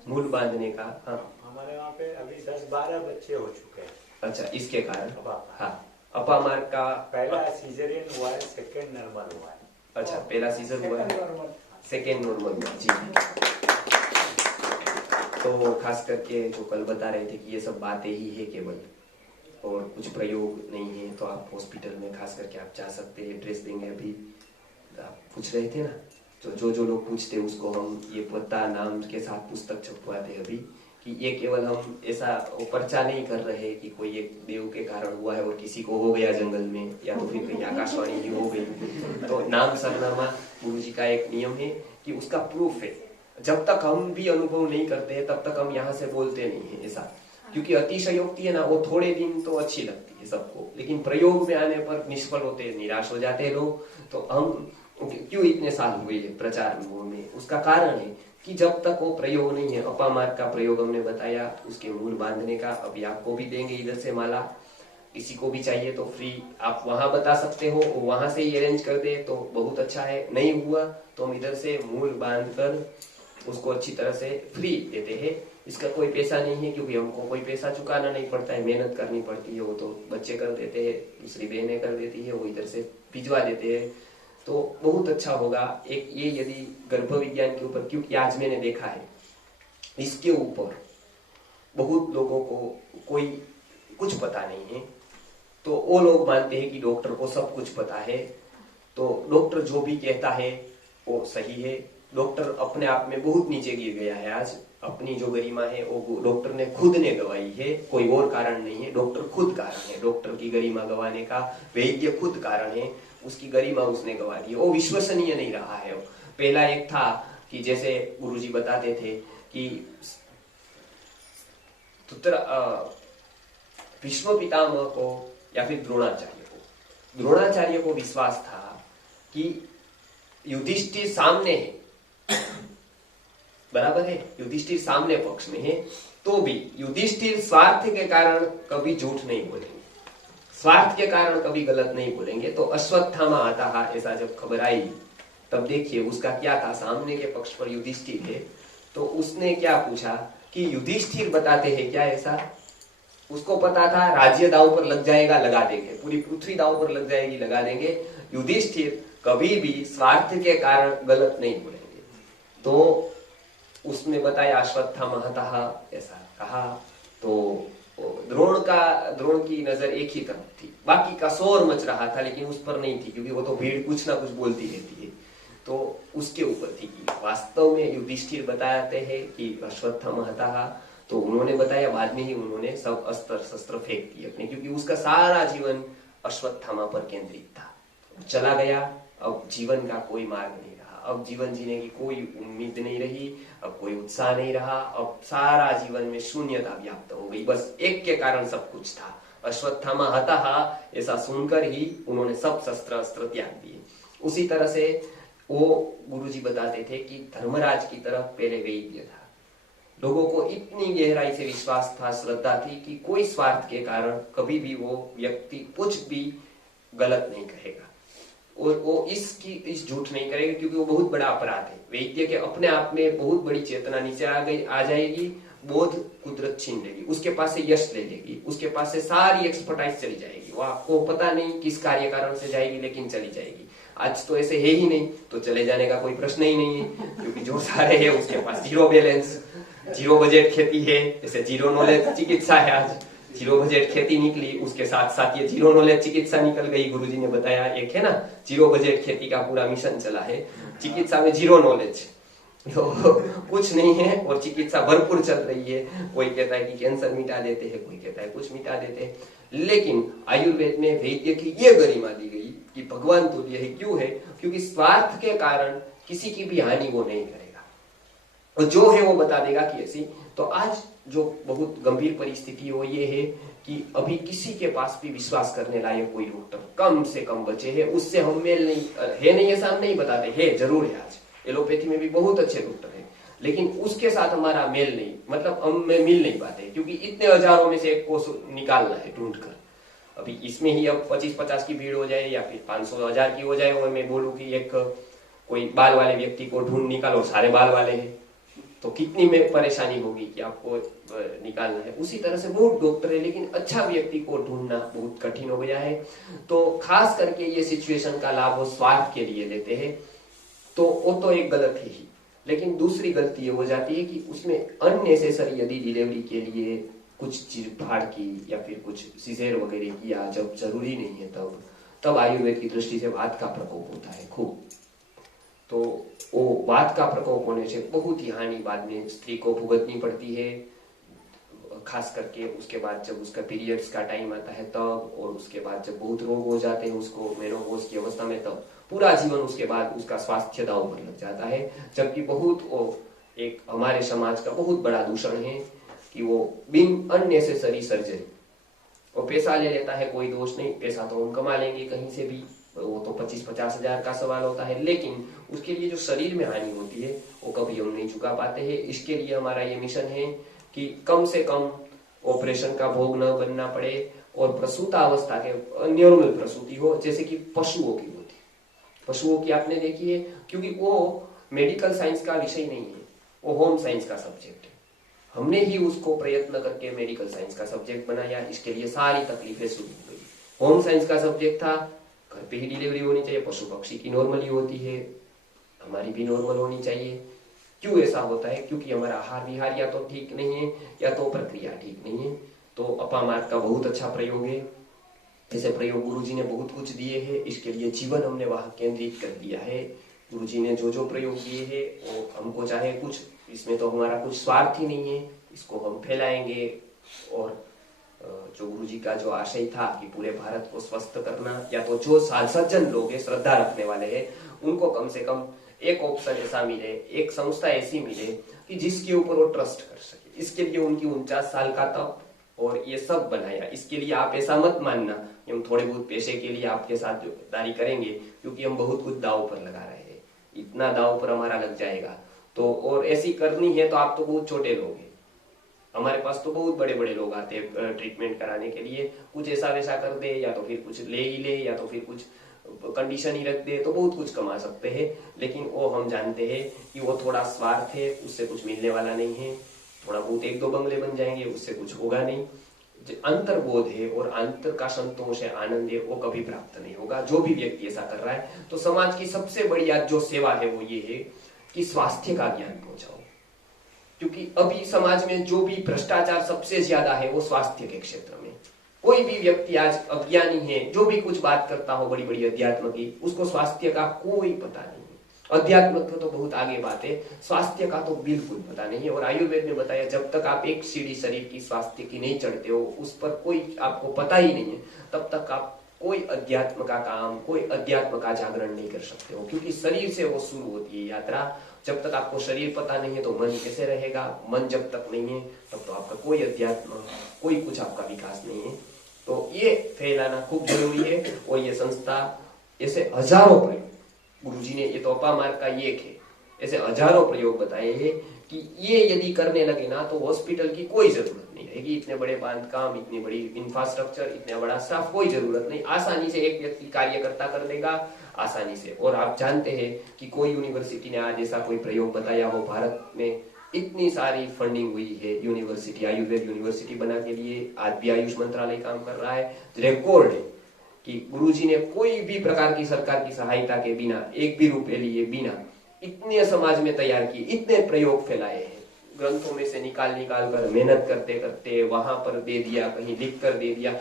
मूल बांधने का, हाँ हमारे वहाँ पे अभी 10-12 बच्चे हो चुके हैं। अच्छा, इसके कारण हाँ अपामार्ग का पहला सीजरियन हुआ है, सेकेंड नॉर्मल हुआ है। अच्छा, पहला सीजर हुआ है, सेकेंड नॉर्मल हुआ जी। तो खास करके जो कल बता रहे थे कि ये सब बातें ही है केवल, और कुछ प्रयोग नहीं है। तो आप हॉस्पिटल में खास करके आप जा सकते हैं, एड्रेस देंगे। अभी आप पूछ रहे थे ना, तो जो लोग पूछते हैं उसको हम ये पता नाम के साथ पुस्तक छपवाते हैं अभी, कि ये केवल हम ऐसा पर्चा नहीं कर रहे कि कोई एक देव के कारण हुआ है और किसी को हो गया जंगल में, या तो फिर कहीं आकाशवाणी ही हो गई। तो नाम सरनामा गुरुजी का एक नियम है कि उसका प्रूफ है। जब तक हम भी अनुभव नहीं करते हैं तब तक हम यहाँ से बोलते नहीं है ऐसा, क्योंकि अतिशयोक्ति है ना, वो थोड़े दिन तो अच्छी लगती है सबको, लेकिन प्रयोग में आने पर निष्फल होते, निराश हो जाते हैं लोग। तो हम क्यों इतने साल हुए प्रचार में, उसका कारण है कि जब तक वो प्रयोग नहीं है, अपामार्ग का प्रयोग हमने बताया, उसके मूल बांधने का, अभी आपको भी देंगे इधर से माला, किसी को भी चाहिए तो फ्री आप वहां बता सकते हो, वहां से ही अरेंज कर दे तो बहुत अच्छा है, नहीं हुआ तो हम इधर से मूल बांध कर उसको अच्छी तरह से फ्री देते हैं। इसका कोई पैसा नहीं है, क्योंकि हमको कोई पैसा चुकाना नहीं पड़ता है, मेहनत करनी पड़ती है, वो तो बच्चे कर देते हैं, दूसरी बहनें कर देती है, वो इधर से भिजवा देते हैं, तो बहुत अच्छा होगा। एक ये यदि गर्भ विज्ञान के ऊपर, क्योंकि आज मैंने देखा है इसके ऊपर बहुत लोगों को कोई कुछ पता नहीं है, तो वो लोग मानते हैं कि डॉक्टर को सब कुछ पता है, तो डॉक्टर जो भी कहता है वो सही है। डॉक्टर अपने आप में बहुत नीचे गिर गया है आज, अपनी जो गरिमा है वो डॉक्टर ने खुद ने गवाई है, कोई और कारण नहीं है, डॉक्टर खुद कारण है, डॉक्टर की गरिमा गवाने का वैद्य खुद कारण है, उसकी गरिमा उसने गवा दी, वो विश्वसनीय नहीं रहा है। पहला एक था कि जैसे गुरुजी बताते थे कि भीष्म पितामह को या फिर द्रोणाचार्य को विश्वास था कि युधिष्ठिर सामने है, बराबर है, युधिष्ठिर सामने पक्ष में है, तो भी युधिष्ठिर स्वार्थ के कारण कभी झूठ नहीं बोलेंगे, स्वार्थ के कारण कभी गलत नहीं बोलेंगे। तो अश्वत्थामा आता है, ऐसा जब खबर आई तब देखिए उसका क्या था, सामने के पक्ष पर युधिष्ठिर है, तो उसने क्या पूछा कि युधिष्ठिर बताते हैं क्या ऐसा, उसको पता था राज्य दांव पर लग जाएगा, लगा देंगे, पूरी पृथ्वी दांव पर लग जाएगी, लगा देंगे, युधिष्ठिर कभी भी स्वार्थ के कारण गलत नहीं बोलेंगे। तो उसने बताया अश्वत्थामा ऐसा कहा, तो द्रोण की नजर एक ही तरफ थी, बाकी का शोर मच रहा था लेकिन उस पर नहीं थी, क्योंकि वो तो भीड़ कुछ ना कुछ बोलती रहती है, तो उसके ऊपर थी कि वास्तव में युधिष्ठिर बताते हैं कि अश्वत्थामा, तो उन्होंने बताया, बाद में ही उन्होंने सब अस्त्र शस्त्र फेंक दिए अपने, क्योंकि उसका सारा जीवन अश्वत्थामा पर केंद्रित था, चला गया, अब जीवन का कोई मार्ग नहीं रहा, अब जीवन जीने की कोई उम्मीद नहीं रही, अब कोई उत्साह नहीं रहा, अब सारा जीवन में शून्यता व्याप्त हो गई, बस एक के कारण सब कुछ था, अश्वत्थामा ऐसा सुनकर ही उन्होंने सब शस्त्र अस्त्र त्याग दिए। उसी तरह से वो गुरुजी बताते थे कि धर्मराज की तरफ पहले वैद्य था, लोगों को इतनी गहराई से विश्वास था, श्रद्धा थी कि कोई स्वार्थ के कारण कभी भी वो व्यक्ति कुछ भी गलत नहीं कहेगा, और वो इस झूठ नहीं करेगा, क्योंकि वो बहुत बड़ा अपराध है। वैद्य के अपने आप में बहुत बड़ी चेतना नीचे आ जाएगी, बोध कुदरत छीन लेगी, उसके पास से यश ले लेगी, उसके पास से सारी एक्सपर्टाइज चली जाएगी, वो आपको पता नहीं किस कार्य कारण से जाएगी, लेकिन चली जाएगी। आज तो ऐसे है ही नहीं, तो चले जाने का कोई प्रश्न ही नहीं है, क्योंकि जो सारे है उसके पास जीरो बैलेंस, जीरो बजट खेती है, जैसे जीरो नॉलेज चिकित्सा है, आज जीरो बजट खेती निकली, उसके साथ साथ ये जीरो नॉलेज चिकित्सा निकल गई। गुरुजी ने बताया एक है ना, जीरो बजट खेती का पूरा मिशन चला है, चिकित्सा में जीरो नॉलेज, तो कुछ नहीं है, और चिकित्सा भरपूर चल रही है, कोई कहता है कि कैंसर मिटा देते हैं, कोई कहता है कुछ मिटा देते हैं, लेकिन आयुर्वेद में वैद्य की ये गरिमा दी गई कि भगवान तुल्य है। क्यों है? क्योंकि स्वार्थ के कारण किसी की भी हानि वो नहीं करेगा, और जो है वो बता देगा कि ऐसी। तो आज जो बहुत गंभीर परिस्थिति हो ये है कि अभी किसी के पास भी विश्वास करने लायक कोई डॉक्टर कम से कम बचे हैं, उससे हम मेल नहीं है, नहीं ऐसा हम नहीं बताते, है जरूर है, आज एलोपैथी में भी बहुत अच्छे डॉक्टर हैं, लेकिन उसके साथ हमारा मेल नहीं, मतलब हम मिल नहीं पाते, क्योंकि इतने हजारों में से एक को निकालना है ढूंढ कर। अभी इसमें ही अब 25-50 की भीड़ हो जाए या फिर 500-1000 की हो जाए, और मैं बोलूं कि एक कोई बाल वाले व्यक्ति को ढूंढ निकालो, सारे बाल वाले हैं, तो कितनी में परेशानी होगी कि आपको निकालना है। उसी तरह से बहुत डॉक्टर है, लेकिन अच्छा व्यक्ति को ढूंढना बहुत कठिन हो गया है। तो खास करके ये सिचुएशन का लाभ वो स्वार्थ के लिए लेते हैं, तो वो तो एक गलत है ही। लेकिन दूसरी गलती ये हो जाती है कि उसमें अननेसेसरी यदि डिलीवरी के लिए कुछ चीज फाड़ की या फिर कुछ सीजर वगैरह किया, जब जरूरी नहीं है तब आयुर्वेद की दृष्टि से वात का प्रकोप होता है खूब। तो वो वात का प्रकोप होने से बहुत ही हानि बाद में स्त्री को भुगतनी पड़ती है, खास करके उसके बाद जब उसका पीरियड्स का टाइम आता है तब, और उसके बाद जब बहुत रोग हो जाते हैं उसको मेनोपॉज की अवस्था में, तब पूरा जीवन उसके बाद उसका स्वास्थ्य दांव पर लग जाता है। जबकि बहुत वो एक हमारे समाज का बहुत बड़ा दूषण है कि वो बिन अननेसेसरी सर्जरी, वो पैसा ले लेता है, कोई दोष नहीं, पैसा तो हम कमा लेंगे कहीं से भी, वो तो 25-50 हजार का सवाल होता है, लेकिन उसके लिए जो शरीर में हानि होती है वो कभी हम नहीं चुका पाते हैं। इसके लिए हमारा ये मिशन है कि कम से कम ऑपरेशन का भोग न बनना पड़े और प्रसूता अवस्था के नॉर्मल प्रसूति हो, जैसे कि पशुओं की होती है। पशुओं की आपने देखी है, क्योंकि वो मेडिकल साइंस का विषय नहीं है, वो होम साइंस का सब्जेक्ट है। हमने ही उसको प्रयत्न करके मेडिकल साइंस का सब्जेक्ट बनाया, इसके लिए सारी तकलीफें शुरू हो गई। होम साइंस का सब्जेक्ट था, घर पे ही डिलीवरी होनी चाहिए, पशु पक्षी की नॉर्मली होती है, हमारी भी नॉर्मल होनी चाहिए। क्यों ऐसा होता है? क्योंकि हमारा आहार विहार या तो ठीक नहीं है या तो प्रक्रिया ठीक नहीं है। तो अपामार्ग का बहुत अच्छा प्रयोग है, ऐसे प्रयोग गुरुजी ने बहुत कुछ दिए हैं, इसके लिए जीवन हमने वहां केंद्रित कर दिया है। गुरुजी ने जो जो प्रयोग दिए हैं वो हमको चाहे कुछ, इसमें तो हमारा कुछ स्वार्थ ही नहीं है, इसको हम फैलाएंगे। और जो गुरुजी का जो आशय था कि पूरे भारत को स्वस्थ करना, या तो जो सज्जन लोग हैं, श्रद्धा रखने वाले हैं, उनको कम से कम एक ऑप्शन ऐसा मिले, एक संस्था ऐसी मिले कि जिसके ऊपर वो ट्रस्ट कर सके। इसके लिए उनकी 49 साल का तप और ये सब बनाया। इसके लिए आप ऐसा मत मानना कि हम थोड़े बहुत पैसे के लिए आपके साथ जोदारी करेंगे, क्योंकि हम बहुत कुछ दाव पर लगा रहे हैं, इतना दाव पर हमारा लग जाएगा। तो और ऐसी करनी है तो आप तो बहुत छोटे लोग हैं, हमारे पास तो बहुत बड़े बड़े लोग आते हैं ट्रीटमेंट कराने के लिए। कुछ ऐसा वैसा कर दे, या तो फिर कुछ ले ही ले, या तो फिर कुछ कंडीशन ही रख दे, तो बहुत कुछ कमा सकते हैं। लेकिन वो हम जानते हैं कि वो थोड़ा स्वार्थ है, उससे कुछ मिलने वाला नहीं है। थोड़ा बहुत 1-2 बंगले बन जाएंगे, उससे कुछ होगा नहीं। जो अंतर्बोध है और अंतर का संतोष है, आनंद है, वो कभी प्राप्त नहीं होगा जो भी व्यक्ति ऐसा कर रहा है। तो समाज की सबसे बड़ी आज जो सेवा है वो ये है कि स्वास्थ्य का ज्ञान पहुंचाओ, क्योंकि अभी समाज में जो भी भ्रष्टाचार सबसे ज्यादा है वो स्वास्थ्य के क्षेत्र में। कोई भी व्यक्ति आज अज्ञानी है, जो भी कुछ बात करता हो बड़ी बड़ी अध्यात्म की, उसको स्वास्थ्य का कोई पता नहीं है। अध्यात्म का तो बहुत आगे बात है, स्वास्थ्य का तो बिल्कुल पता नहीं है। और आयुर्वेद में बताया, जब तक आप एक सीढ़ी शरीर की स्वास्थ्य की नहीं चढ़ते हो, उस पर कोई आपको पता ही नहीं है, तब तक आप कोई अध्यात्म का काम, कोई अध्यात्म का जागरण नहीं कर सकते हो। क्योंकि शरीर से वो शुरू होती है यात्रा। जब तक आपको शरीर पता नहीं है तो मन कैसे रहेगा? मन जब तक नहीं है तब तो आपका कोई अध्यात्म, कोई कुछ आपका विकास नहीं है। तो ये फैलाना खूब जरूरी है। और ये संस्था ऐसे हजारों प्रयोग, गुरुजी ने, ये तो अपामार्ग का एक है, ऐसे हजारों प्रयोग बताए हैं कि ये यदि करने लगे ना तो हॉस्पिटल की कोई जरूरत नहीं रहेगी। इतने बड़े बांधकाम, इतनी बड़ी इंफ्रास्ट्रक्चर, इतना बड़ा स्टाफ, कोई जरूरत नहीं। आसानी से एक व्यक्ति कार्यकर्ता कर देगा, आसानी से। और आप जानते हैं कि कोई यूनिवर्सिटी ने आज ऐसा कोई प्रयोग बताया हो? भारत में इतनी सारी फंडिंग हुई है यूनिवर्सिटी, आयुर्वेद यूनिवर्सिटी बना के लिए। आज भी आयुष मंत्रालय काम कर रहा है। रिकॉर्ड है कि गुरुजी ने कोई भी प्रकार की सरकार की सहायता के बिना, एक भी रुपए लिए बिना, इतने समाज में तैयार किए, इतने प्रयोग फैलाए हैं। ग्रंथों में से निकाल कर मेहनत करते करते वहां पर दे दिया, कहीं लिख कर दे दिया।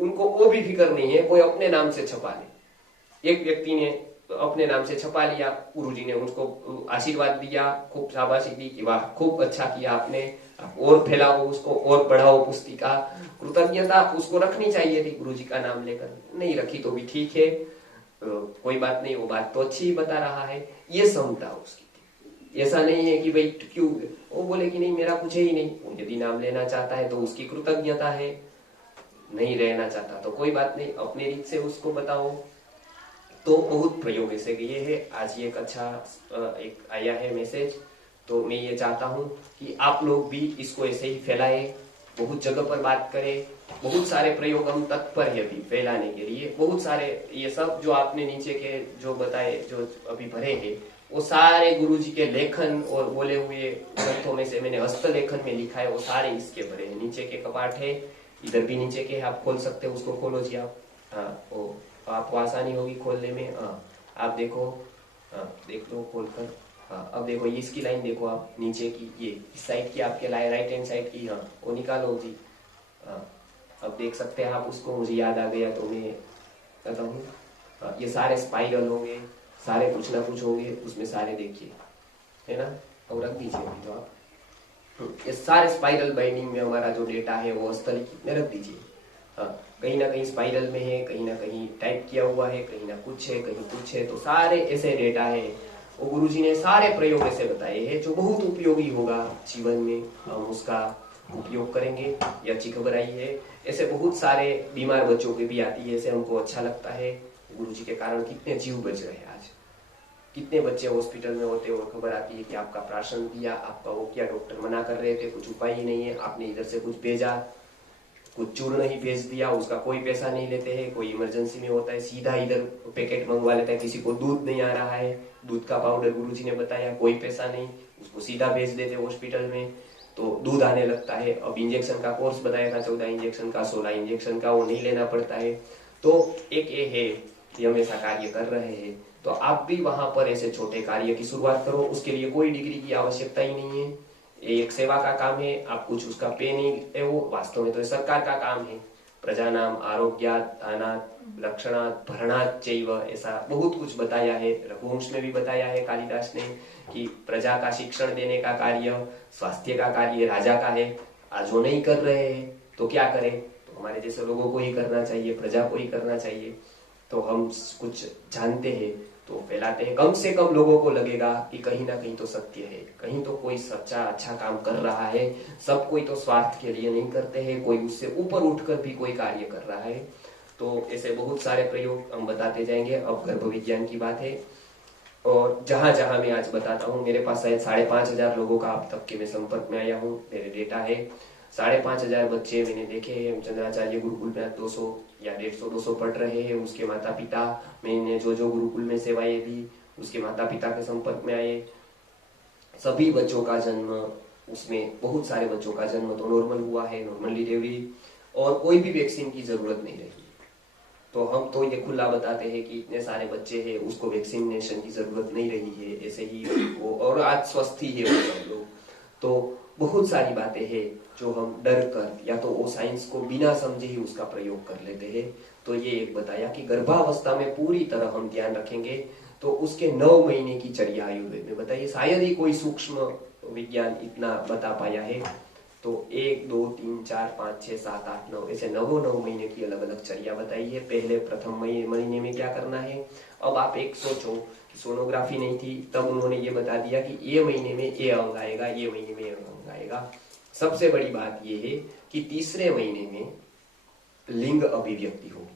उनको वो भी फिक्र नहीं है कोई अपने नाम से छपा ले। एक व्यक्ति ने अपने नाम से छपा लिया, गुरुजी ने उसको आशीर्वाद दिया, खूब शाबाशी दी कि वाह खूब अच्छा किया आपने, आप और फैलाओ उसको, और बढ़ाओ पुस्तिका। कृतज्ञता उसको रखनी चाहिए थी गुरुजी का नाम लेकर, नहीं रखी तो भी ठीक है, कोई बात नहीं, वो बात तो अच्छी ही बता रहा है। ये समता उसकी थी। ऐसा नहीं है कि भाई क्यों, वो बोले कि नहीं मेरा कुछ ही नहीं, वो यदि नाम लेना चाहता है तो उसकी कृतज्ञता है, नहीं रहना चाहता तो कोई बात नहीं, अपने रीत से उसको बताओ। तो बहुत प्रयोग ऐसे किए हैं। आज ये एक अच्छा एक आया है मैसेज, तो मैं ये चाहता हूँ कि आप लोग भी इसको ऐसे ही फैलाए, बहुत जगह पर बात करें। बहुत सारे प्रयोग हम तत्पर है अभी फैलाने के लिए, बहुत सारे। ये सब जो आपने नीचे के जो बताए, जो अभी भरे हैं, वो सारे गुरुजी के लेखन और बोले हुए ग्रंथों में से मैंने हस्तलेखन में लिखा है, वो सारे इसके भरे हैं। नीचे के कपाट है, इधर भी नीचे के आप खोल सकते हो, उसको खोलो जी आप। हाँ, वो आपको आसानी होगी खोलने में। हाँ, आप देखो, हाँ देख लो खोल कर। हाँ, अब देखो ये इसकी लाइन देखो आप, नीचे की, ये इस साइड की आपके राइट हैंड साइड की, हाँ वो निकालो जी। हाँ, अब देख सकते हैं आप उसको, मुझे याद आ गया तो मैं कहता हूँ। हाँ, ये सारे स्पाइरल होंगे, सारे कुछ ना कुछ होंगे उसमें, सारे देखिए, है ना। अब रख दीजिए अभी तो आप। ये सारे स्पाइरल बाइंडिंग में हमारा जो डेटा है वो हस्तलिखित में रख दीजिए। हाँ, कहीं ना कहीं स्पाइरल में है, कहीं ना कहीं टाइप किया हुआ है, कहीं ना कुछ है, कहीं कुछ है। तो सारे ऐसे डेटा है, वो गुरुजी ने सारे प्रयोग ऐसे बताए हैं जो बहुत उपयोगी होगा जीवन में, हम उसका उपयोग करेंगे। ये अच्छी खबर आई है। ऐसे बहुत सारे बीमार बच्चों के भी आती है, ऐसे हमको अच्छा लगता है। गुरुजी के कारण कितने जीव बच रहे हैं आज। कितने बच्चे हॉस्पिटल में होते और खबर आती है कि आपका ऑपरेशन किया, आपका वो किया, डॉक्टर मना कर रहे थे, कुछ उपाय ही नहीं है, आपने इधर से कुछ भेजा, कुछ चूर्ण ही भेज दिया, उसका कोई पैसा नहीं लेते हैं। कोई इमरजेंसी में होता है सीधा इधर पैकेट मंगवा लेता है। किसी को दूध नहीं आ रहा है, दूध का पाउडर गुरुजी ने बताया, कोई पैसा नहीं, उसको सीधा भेज देते हॉस्पिटल में, तो दूध आने लगता है। अब इंजेक्शन का कोर्स बताया था, 14 इंजेक्शन का, 16 इंजेक्शन का, वो नहीं लेना पड़ता है। तो एक ये है कि हम ऐसा कार्य कर रहे हैं, तो आप भी वहां पर ऐसे छोटे कार्य की शुरुआत करो। उसके लिए कोई डिग्री की आवश्यकता ही नहीं है, ये एक सेवा का काम है, आप कुछ उसका पे नहीं है, वो वास्तव में तो सरकार का काम है। प्रजानाम आरोग्यात् दानात् रक्षणात् भरणात् चैव, ऐसा बहुत कुछ बताया है। रघुवंश में भी बताया है कालिदास ने कि प्रजा का शिक्षण देने का कार्य, स्वास्थ्य का कार्य राजा का है। आज वो नहीं कर रहे हैं तो क्या करें, तो हमारे जैसे लोगों को ही करना चाहिए, प्रजा को ही करना चाहिए। तो हम कुछ जानते हैं तो फैलाते हैं, कम से कम लोगों को लगेगा कि कहीं ना कहीं तो सत्य है, कहीं तो कोई सच्चा अच्छा काम कर रहा है। सब कोई तो स्वार्थ के लिए नहीं करते हैं, कोई उससे ऊपर उठकर भी कोई कार्य कर रहा है। तो ऐसे बहुत सारे प्रयोग हम बताते जाएंगे। अब गर्भ विज्ञान की बात है, और जहां जहां मैं आज बताता हूँ, मेरे पास शायद 5,500 लोगों का अब तक के मैं संपर्क में आया हूँ, मेरे डेटा है। 5,500 बच्चे मैंने देखे हैं। चंद्राचार्य गुरुकुल में 200 या 150-200 पढ़ रहे हैं। उसके माता पिता, मैंने जो जो गुरुकुल में सेवाएं दी, उसके माता पिता के संपर्क में आए। सभी बच्चों का जन्म, उसमें बहुत सारे बच्चों का जन्म तो नॉर्मल हुआ है, नॉर्मल डिलीवरी, और कोई भी वैक्सीन की जरूरत नहीं रही। तो हम तो ये खुला बताते हैं कि इतने सारे बच्चे हैं, उसको वैक्सीनेशन की जरूरत नहीं रही है, ऐसे ही वो, और आज स्वस्थ ही है वो सब लोग। तो बहुत सारी बातें हैं जो हम डर कर या तो वो साइंस को बिना समझे ही उसका प्रयोग कर लेते हैं। तो ये एक बताया कि गर्भावस्था में पूरी तरह हम ध्यान रखेंगे, तो उसके 9 महीने की चर्या आयुर्वेद में बताइए, शायद ही कोई सूक्ष्म विज्ञान इतना बता पाया है। तो 1, 2, 3, 4, 5, 6, 7, 8, 9 ऐसे 9 महीने की अलग अलग चर्या बताई है। पहले प्रथम महीने में क्या करना है। अब आप एक सोचो कि सोनोग्राफी नहीं थी, तब उन्होंने ये बता दिया कि ये महीने में ये अंग आएगा, ये महीने में ये अंग आएगा। सबसे बड़ी बात ये है कि तीसरे महीने में लिंग अभिव्यक्ति होगी।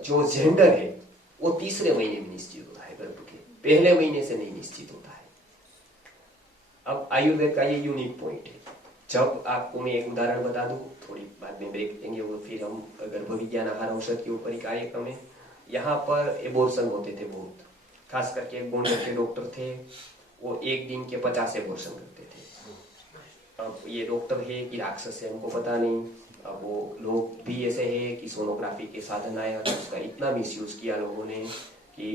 जो जेंडर है वो तीसरे महीने में निश्चित होता है, गर्भ के पहले महीने से नहीं निश्चित होता है। अब आयुर्वेद का ये यूनिक पॉइंट है। जब आपको मैं एक उदाहरण बता दूं, थोड़ी बाद में ब्रेक देंगे, वो फिर हम गर्भ विज्ञान आहार औषध के ऊपर ही कार्यक्रम है। यहाँ पर एबोर्शन होते थे बहुत, खास करके एक गोंडल के डॉक्टर थे, वो एक दिन के 50 एबोर्शन करते थे। अब ये डॉक्टर है कि राक्षस है हमको पता नहीं। अब वो लोग भी ऐसे है कि सोनोग्राफी के साधन आया तो उसका इतना मिसयूज किया लोगों ने कि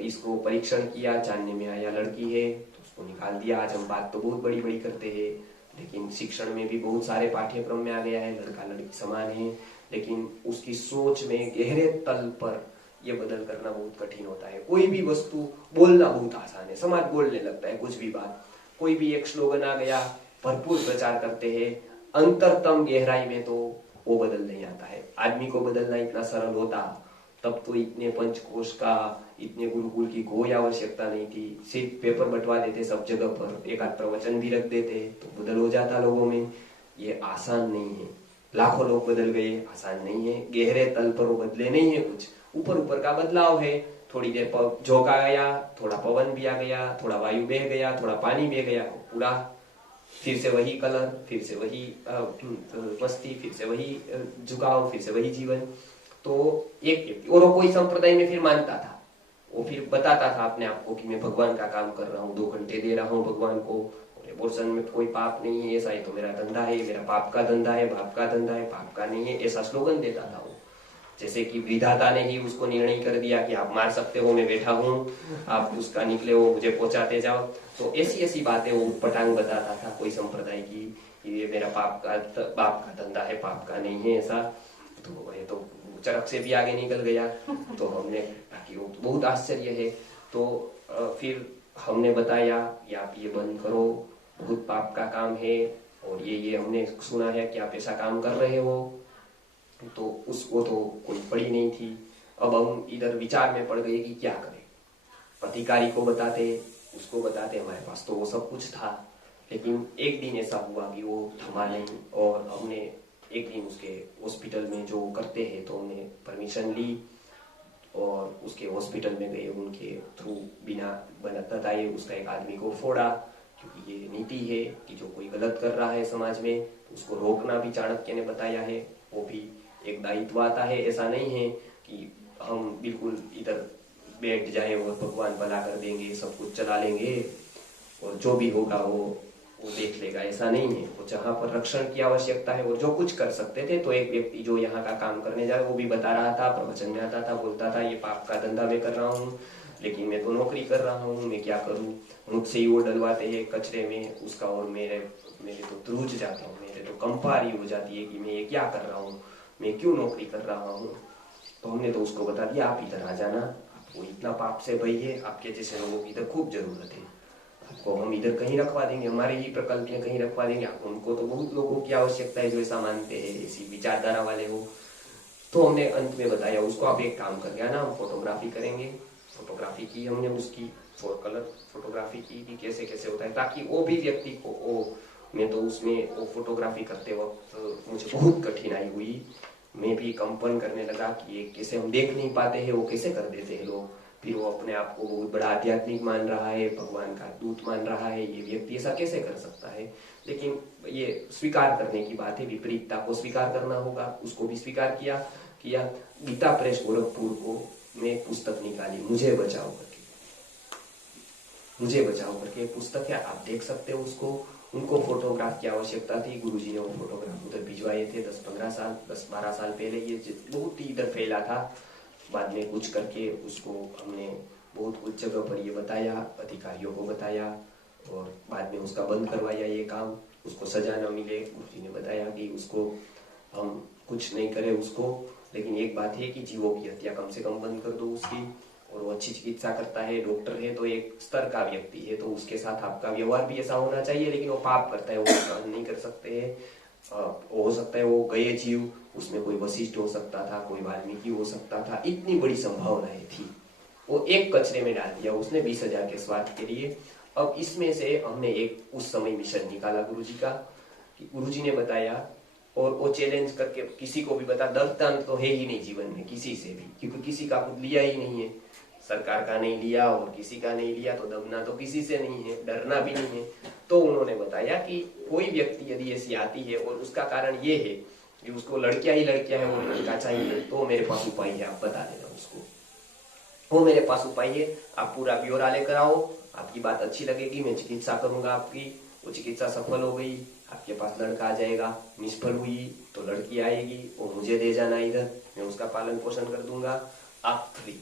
इसको परीक्षण किया, जानने में आया लड़की है तो उसको निकाल दिया। आज हम बात तो बहुत बड़ी बड़ी करते हैं, लेकिन शिक्षण में भी बहुत सारे पाठ्यक्रम में आ गया है, लड़का लड़की समान है, लेकिन उसकी सोच में गहरे तल पर ये बदल करना बहुत कठिन होता है। कोई भी वस्तु बोलना बहुत आसान है, समाज बोलने लगता है कुछ भी बात, कोई भी एक स्लोगन आ गया, भरपूर प्रचार करते हैं, अंतरतम गहराई में तो वो बदल नहीं आता है। आदमी को बदलना इतना सरल होता तब तो इतने पंचकोश का, इतने गुरुकुल की कोई आवश्यकता नहीं थी। सिर्फ पेपर बंटवा देते सब जगह पर, एक आध प्रवचन भी रख देते तो बदल हो जाता लोगों में। ये आसान नहीं है, लाखों लोग बदल गए, आसान नहीं है। गहरे तल पर वो बदले नहीं है, कुछ ऊपर ऊपर का बदलाव है। थोड़ी देर झोंका गया, थोड़ा पवन भी आ गया, थोड़ा वायु बह गया, थोड़ा पानी बह गया, पूरा फिर से वही कलर, फिर से वही मस्ती, फिर से वही झुकाव, फिर से वही जीवन। तो एक व्यक्ति, और वो कोई संप्रदाय में फिर मानता था, वो फिर बताता था अपने आप को कि मैं भगवान का काम कर रहा हूँ, 2 घंटे दे रहा हूँ भगवान को, एबॉर्शन में कोई पाप नहीं है, ऐसा ही तो मेरा धंधा है, मेरा पाप का धंधा है, बाप का धंधा है, पाप का नहीं है, ऐसा स्लोगन देता था वो। जैसे कि विधाता ने ही उसको निर्णय कर दिया कि आप मार सकते हो, मैं बैठा हूँ, आप उसका निकले हो, मुझे पहुंचाते जाओ। तो ऐसी ऐसी बातें वो पटांग बताता था कोई संप्रदाय की, ये मेरा बाप का धंधा है, पाप का नहीं है ऐसा। तो ये तो चरक से भी आगे निकल गया। तो हमने कि वो बहुत आश्चर्य है। तो फिर हमने बताया कि आप ये बंद करो, बहुत पाप का काम है, और ये हमने सुना है कि आप ऐसा काम कर रहे हो। तो उसको तो कोई पड़ी नहीं थी। अब हम इधर विचार में पड़ गए कि क्या करें। अधिकारी को बताते, उसको बताते, हमारे पास तो वो सब कुछ था, लेकिन एक दिन ऐसा हुआ कि वो थमा नहीं, और हमने एक दिन उसके हॉस्पिटल में जो करते हैं तो हमने परमिशन ली और उसके हॉस्पिटल में गए, उनके थ्रू बिना बताए उसका एक आदमी को फोड़ा, क्योंकि ये नीति है कि जो कोई गलत कर रहा है समाज में तो उसको रोकना भी चाणक्य ने बताया है, वो भी एक दायित्व आता है। ऐसा नहीं है कि हम बिल्कुल इधर बैठ जाए और भगवान भला कर देंगे, सब कुछ चला लेंगे और जो भी होगा वो देख लेगा, ऐसा नहीं है। वो जहाँ पर रक्षण की आवश्यकता है और जो कुछ कर सकते थे, तो एक व्यक्ति जो यहाँ का काम करने जा रहा है वो भी बता रहा था, प्रवचन में आता था, बोलता था ये पाप का धंधा मैं कर रहा हूँ, लेकिन मैं तो नौकरी कर रहा हूँ, मैं क्या करूँ। मुझसे ही वो डलवाते हैं कचरे में उसका, और मेरे तो ध्रुज जाता हूँ, मेरे तो कंपारी हो जाती है कि मैं ये क्या कर रहा हूँ, मैं क्यों नौकरी कर रहा हूँ। तो हमने तो उसको बता दिया आप इधर आ जाना, आपको इतना पाप से भय है, आपके जैसे लोगों की इधर खूब जरूरत है, आपको हम इधर कहीं रखवा देंगे, हमारे ही प्रकल्प में कहीं रखवा देंगे। उनको तो बहुत लोगों की आवश्यकता है जो ऐसा मानते हैं, ऐसी विचारधारा वाले हो। तो हमने अंत में बताया उसको आप एक काम कर ना, हम फोटोग्राफी करेंगे। फोटोग्राफी की हमने उसकी, फोर कलर फोटोग्राफी की कि कैसे कैसे होता है, ताकि वो भी व्यक्ति को मैं तो उसमें वो फोटोग्राफी करते वक्त मुझे बहुत कठिनाई हुई, मैं भी कंपन करने लगा कि ये कैसे हम देख नहीं पाते हैं, वो कैसे कर देते हैं लोग। फिर वो अपने आप को बहुत बड़ा आध्यात्मिक मान रहा है, भगवान का दूत मान रहा है, ये व्यक्ति ऐसा कैसे कर सकता है। लेकिन ये स्वीकार करने की बात है, विपरीतता को स्वीकार करना होगा। उसको भी स्वीकार किया। गीता प्रेस गोरखपुर को मैं एक पुस्तक निकाली, मुझे बचाओ करके पुस्तक है, आप देख सकते हो उसको। उनको फोटोग्राफ की आवश्यकता थी, गुरुजी ने वो फोटोग्राफ उधर भिजवाए थे 10-12 साल पहले। ये बहुत ही इधर फैला था, बाद में कुछ करके उसको हमने बहुत कुछ जगह पर ये बताया, अधिकारियों को बताया, और बाद में उसका बंद करवाया ये काम, उसको सजा न मिले। गुरुजी ने बताया कि उसको हम कुछ नहीं करें उसको, लेकिन एक बात है कि जीवों की हत्या कम से कम बंद कर दो उसकी। और वो अच्छी चिकित्सा करता है, डॉक्टर है, तो एक स्तर का व्यक्ति है, तो उसके साथ आपका व्यवहार भी ऐसा होना चाहिए। लेकिन वो पाप करता है, वो सहन नहीं कर सकते हैं। हो सकता है वो गए जीव, उसमें कोई वशिष्ठ हो सकता था, कोई वाल्मीकि हो सकता था, इतनी बड़ी संभावनाएं थी। वो एक कचरे में डाल दिया उसने 20,000 के स्वार्थ के लिए। अब इसमें से हमने एक उस समय मिशन निकाला गुरुजी का, कि गुरुजी ने बताया, और वो चैलेंज करके किसी को भी बता, डरता तो है ही नहीं जीवन में किसी से भी, क्योंकि किसी का खुद लिया ही नहीं है, सरकार का नहीं लिया और किसी का नहीं लिया, तो दबना तो किसी से नहीं है, डरना भी नहीं है। तो उन्होंने बताया कि कोई व्यक्ति यदि ऐसी आती है और उसका कारण ये है कि उसको लड़कियां ही लड़कियां है, वो लड़का चाहिए, तो मेरे पास उपाय है, आप बता देना उसको। वो मेरे पास उपाय है, आप पूरा ब्यौरा लेकर आओ, आपकी बात अच्छी लगेगी, मैं चिकित्सा करूंगा आपकी। वो चिकित्सा सफल हो गई, आपके पास लड़का आ जाएगा। निष्फल हुई तो लड़की आएगी, वो मुझे दे जाना इधर, मैं उसका पालन पोषण कर दूंगा। आप फ्री,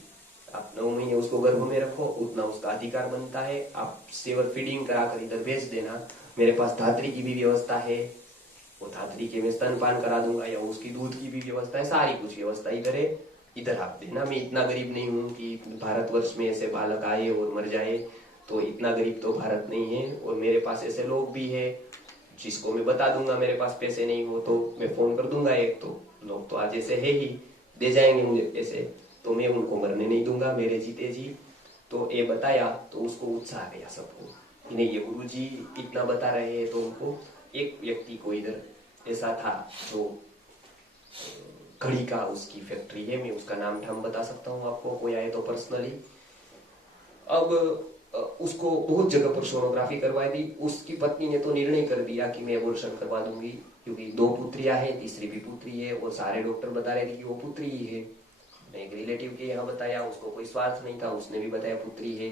आप 9 महीने उसको गर्भ में रखो, उतना उसका अधिकार बनता है। आप सेवर फीडिंग कराकर इधर भेज देना, मेरे पास धात्री की भी व्यवस्था है, वो धात्री के मैं स्तनपान करा दूंगा, या उसकी दूध की भी व्यवस्था है, सारी कुछ व्यवस्था इधर है, इधर आप देना। मैं इतना गरीब नहीं हूँ कि भारतवर्ष में ऐसे बालक आए और मर जाए, तो इतना गरीब तो भारत नहीं है। और मेरे पास ऐसे लोग भी है जिसको मैं बता दूंगा मेरे पास पैसे नहीं हो तो मैं फोन कर दूंगा, एक तो लोग तो आज ऐसे है ही, दे जाएंगे मुझे पैसे, तो मैं उनको मरने नहीं दूंगा, मेरे जीते जी। तो ये बताया तो उसको उत्साह गया सबको, नहीं ये गुरुजी इतना बता रहे हैं। तो उनको एक व्यक्ति को इधर ऐसा था जो घड़ी का उसकी फैक्ट्री है, मैं उसका नाम ठाम बता सकता हूँ आपको, कोई आए तो पर्सनली। अब उसको बहुत जगह पर सोनोग्राफी करवाई दी। उसकी पत्नी ने तो निर्णय कर दिया कि मैं एबॉर्शन करवा दूंगी, क्योंकि 2 पुत्रियां हैं, तीसरी भी पुत्री है, और सारे डॉक्टर बता रहे थे कि वो पुत्री ही है। मैं एक रिलेटिव के यहाँ बताया, उसको कोई स्वार्थ नहीं था, उसने भी बताया पुत्री है,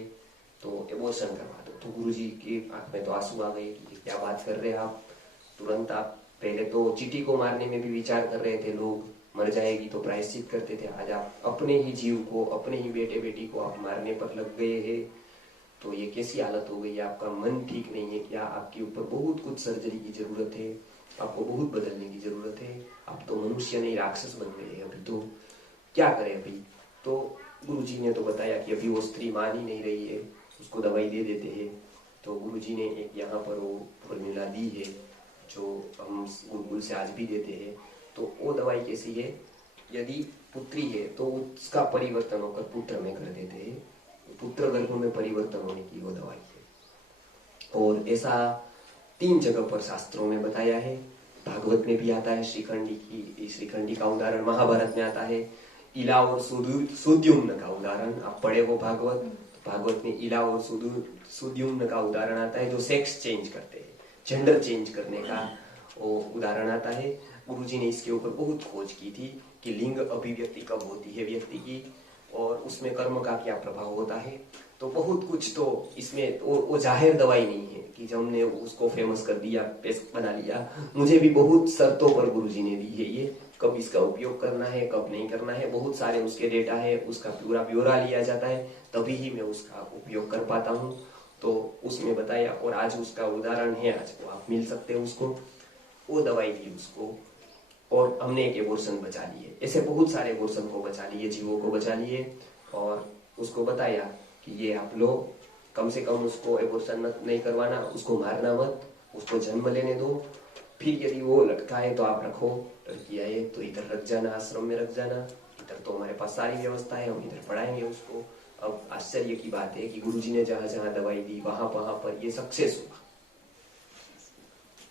तो एबॉर्शन करवा दो। तो गुरुजी की आंख में तो आंसू आ गए कि क्या बात कर रहे हैं आप। तुरंत आप, पहले तो चीटी को मारने में भी विचार कर रहे थे लोग, मर जाएगी तो प्रायश्चित करते थे, आज आप अपने ही जीव को, अपने ही बेटे बेटी को आप मारने पर लग गए हैं। तो ये कैसी हालत हो गई है, आपका मन ठीक नहीं है क्या, आपके ऊपर बहुत कुछ सर्जरी की जरूरत है, आपको बहुत बदलने की जरूरत है, आप तो मनुष्य नहीं राक्षस बन गए हैं अभी, तो क्या करें अभी। तो गुरुजी ने तो बताया कि अभी वो स्त्री मान ही नहीं रही है, उसको दवाई दे देते हैं। तो गुरुजी ने एक यहाँ पर वो फॉर्मूला दी है जो हम गुरुकुल से आज भी देते हैं। तो वो दवाई कैसी है, यदि पुत्री है तो उसका परिवर्तन होकर पुत्र में कर देते हैं, पुत्र गर्भ में परिवर्तन होने की वो दवाई है। और ऐसा 3 जगह पर शास्त्रों में बताया है। भागवत में भी आता है श्रीखंडी का उदाहरण, महाभारत में आता है। इला और सुद्युम्न का उदाहरण आप पढ़े हो भागवत, तो भागवत में इला और सुद्युम्न का उदाहरण आता है जो सेक्स चेंज करते हैं, जेंडर चेंज करने का वो उदाहरण आता है। गुरुजी ने इसके ऊपर बहुत खोज की थी कि लिंग अभिव्यक्ति कब होती है व्यक्ति की और उसमें कर्म का क्या प्रभाव होता है। तो बहुत कुछ तो इसमें वो जाहिर दवाई नहीं है कि जब हमने उसको फेमस कर दिया, पेस्ट बना लिया। मुझे भी बहुत शर्तों पर गुरुजी ने दी है ये, कब इसका उपयोग करना है कब नहीं करना है, बहुत सारे उसके डेटा है, उसका पूरा ब्यौरा लिया जाता है, तभी ही मैं उसका उपयोग कर पाता हूँ। तो उसमें बताया और आज उसका उदाहरण है, आज वो आप मिल सकते हैं उसको, वो दवाई दी उसको और हमने एक एबॉर्शन बचा लिए। ऐसे बहुत सारे एबॉर्शन को बचा लिए, जीवों को बचा लिए और उसको बताया कि ये आप लोग कम से कम उसको एबॉर्शन नहीं करवाना, उसको मारना मत, उसको जन्म लेने दो, फिर यदि वो लड़का है तो आप रखो, लड़की है तो इधर रख जाना, आश्रम में रख जाना, इधर तो हमारे पास सारी व्यवस्था है, हम इधर पढ़ाएंगे उसको। अब आश्चर्य की बात है कि गुरुजी ने जहां जहां दवाई दी वहां पर ये सक्सेस हुआ।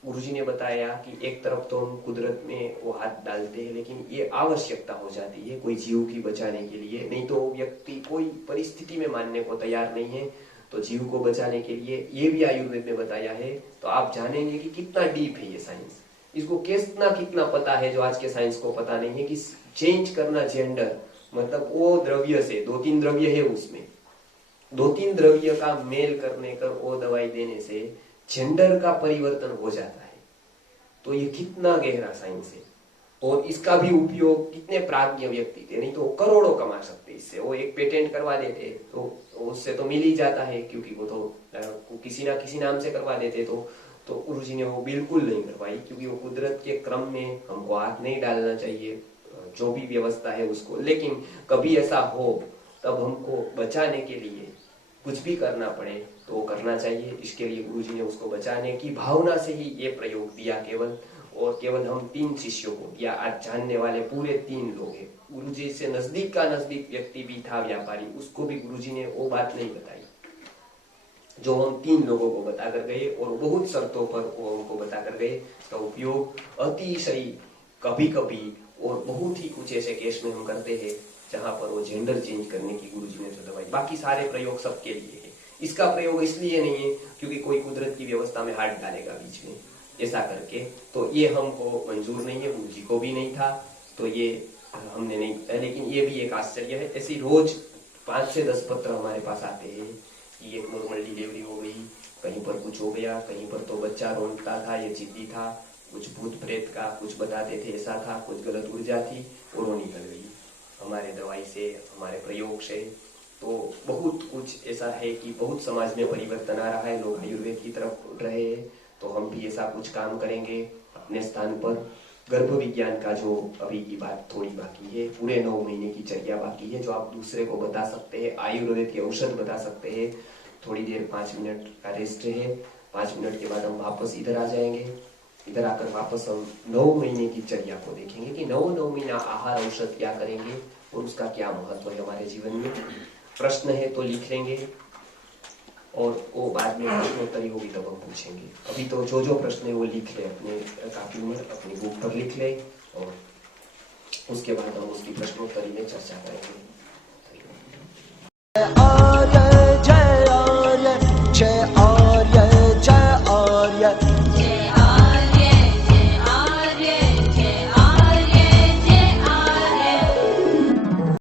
गुरुजी ने बताया कि एक तरफ तो हम कुदरत में वो हाथ डालते हैं, लेकिन ये आवश्यकता हो जाती है कोई जीव की बचाने के लिए, नहीं तो व्यक्ति कोई परिस्थिति में मानने को तैयार नहीं है। तो जीव को बचाने के लिए ये भी आयुर्वेद में बताया है। तो आप जानेंगे कि कितना डीप है ये साइंस, इसको कितना पता है जो आज के साइंस को पता नहीं है कि चेंज करना जेंडर, मतलब वो द्रव्य से 2-3 द्रव्य है, उसमें 2-3 द्रव्य का मेल करने कर वो दवाई देने से जेंडर का परिवर्तन हो जाता है। तो ये कितना गहरा साइंस है और इसका भी उपयोग कितने प्राज्ञ व्यक्ति थे, नहीं तो करोड़ों कमा सकते इससे। वो एक पेटेंट करवा देते तो उससे तो मिल ही जाता है, क्योंकि वो तो किसी ना किसी नाम से करवा देते। तो गुरुजी ने वो बिल्कुल नहीं करवाई, क्योंकि वो कुदरत के क्रम में हमको हाथ नहीं डालना चाहिए, जो भी व्यवस्था है उसको। लेकिन कभी ऐसा हो तब हमको बचाने के लिए कुछ भी करना पड़े तो वो करना चाहिए। इसके लिए गुरुजी ने उसको बचाने की भावना से ही ये प्रयोग दिया केवल, और केवल हम 3 शिष्यों को दिया। आज जानने वाले पूरे 3 लोग हैं। गुरुजी से नजदीक का नजदीक व्यक्ति भी था व्यापारी, उसको भी गुरुजी ने वो बात नहीं बताई जो हम 3 लोगों को बताकर गए, और बहुत शर्तों पर वो हमको बताकर गए। इसका उपयोग अतिशय कभी कभी और बहुत ही कुछ ऐसे केस में हम करते हैं जहां पर वो जेंडर चेंज करने की गुरुजी ने जो दवाई, बाकी सारे प्रयोग सबके लिए है। इसका प्रयोग इसलिए नहीं है क्योंकि कोई कुदरत की व्यवस्था में हाथ डालेगा बीच में ऐसा करके, तो ये हमको मंजूर नहीं है, गुरुजी को भी नहीं था, तो ये हमने नहीं। लेकिन ये भी एक आश्चर्य है, ऐसी रोज 5 से 10 पत्र हमारे पास आते हैं कि एक नॉर्मल डिलीवरी हो गई, कहीं पर कुछ हो गया, कहीं पर तो बच्चा रोता था, ये जिद्दी था, कुछ भूत प्रेत का कुछ बताते थे ऐसा था, कुछ गलत ऊर्जा थी और वो निकल गई हमारे दवाई से, हमारे प्रयोग से। तो बहुत कुछ ऐसा है कि बहुत समाज में परिवर्तन आ रहा है, लोग आयुर्वेद की तरफ उठ रहे हैं। तो हम भी ऐसा कुछ काम करेंगे अपने स्थान पर। गर्भ विज्ञान का जो अभी की बात थोड़ी बाकी है, पूरे 9 महीने की चर्या बाकी है, जो आप दूसरे को बता सकते हैं, आयुर्वेद के औषध बता सकते हैं। थोड़ी देर 5 मिनट का रेस्ट है, 5 मिनट के बाद हम वापस इधर आ जाएंगे। इधर आकर वापस हम 9 महीने की चर्या को देखेंगे कि 9 महीना आहार औषध क्या करेंगे और उसका क्या महत्व है हमारे जीवन में। प्रश्न है तो लिख लेंगे और वो बाद में प्रश्नोत्तरी होगी तब हम पूछेंगे। अभी तो जो प्रश्न है वो लिख ले अपने कापी में, अपनी बुक पर लिख ले, और उसके बाद हम उसकी प्रश्नोत्तरी में चर्चा करेंगे।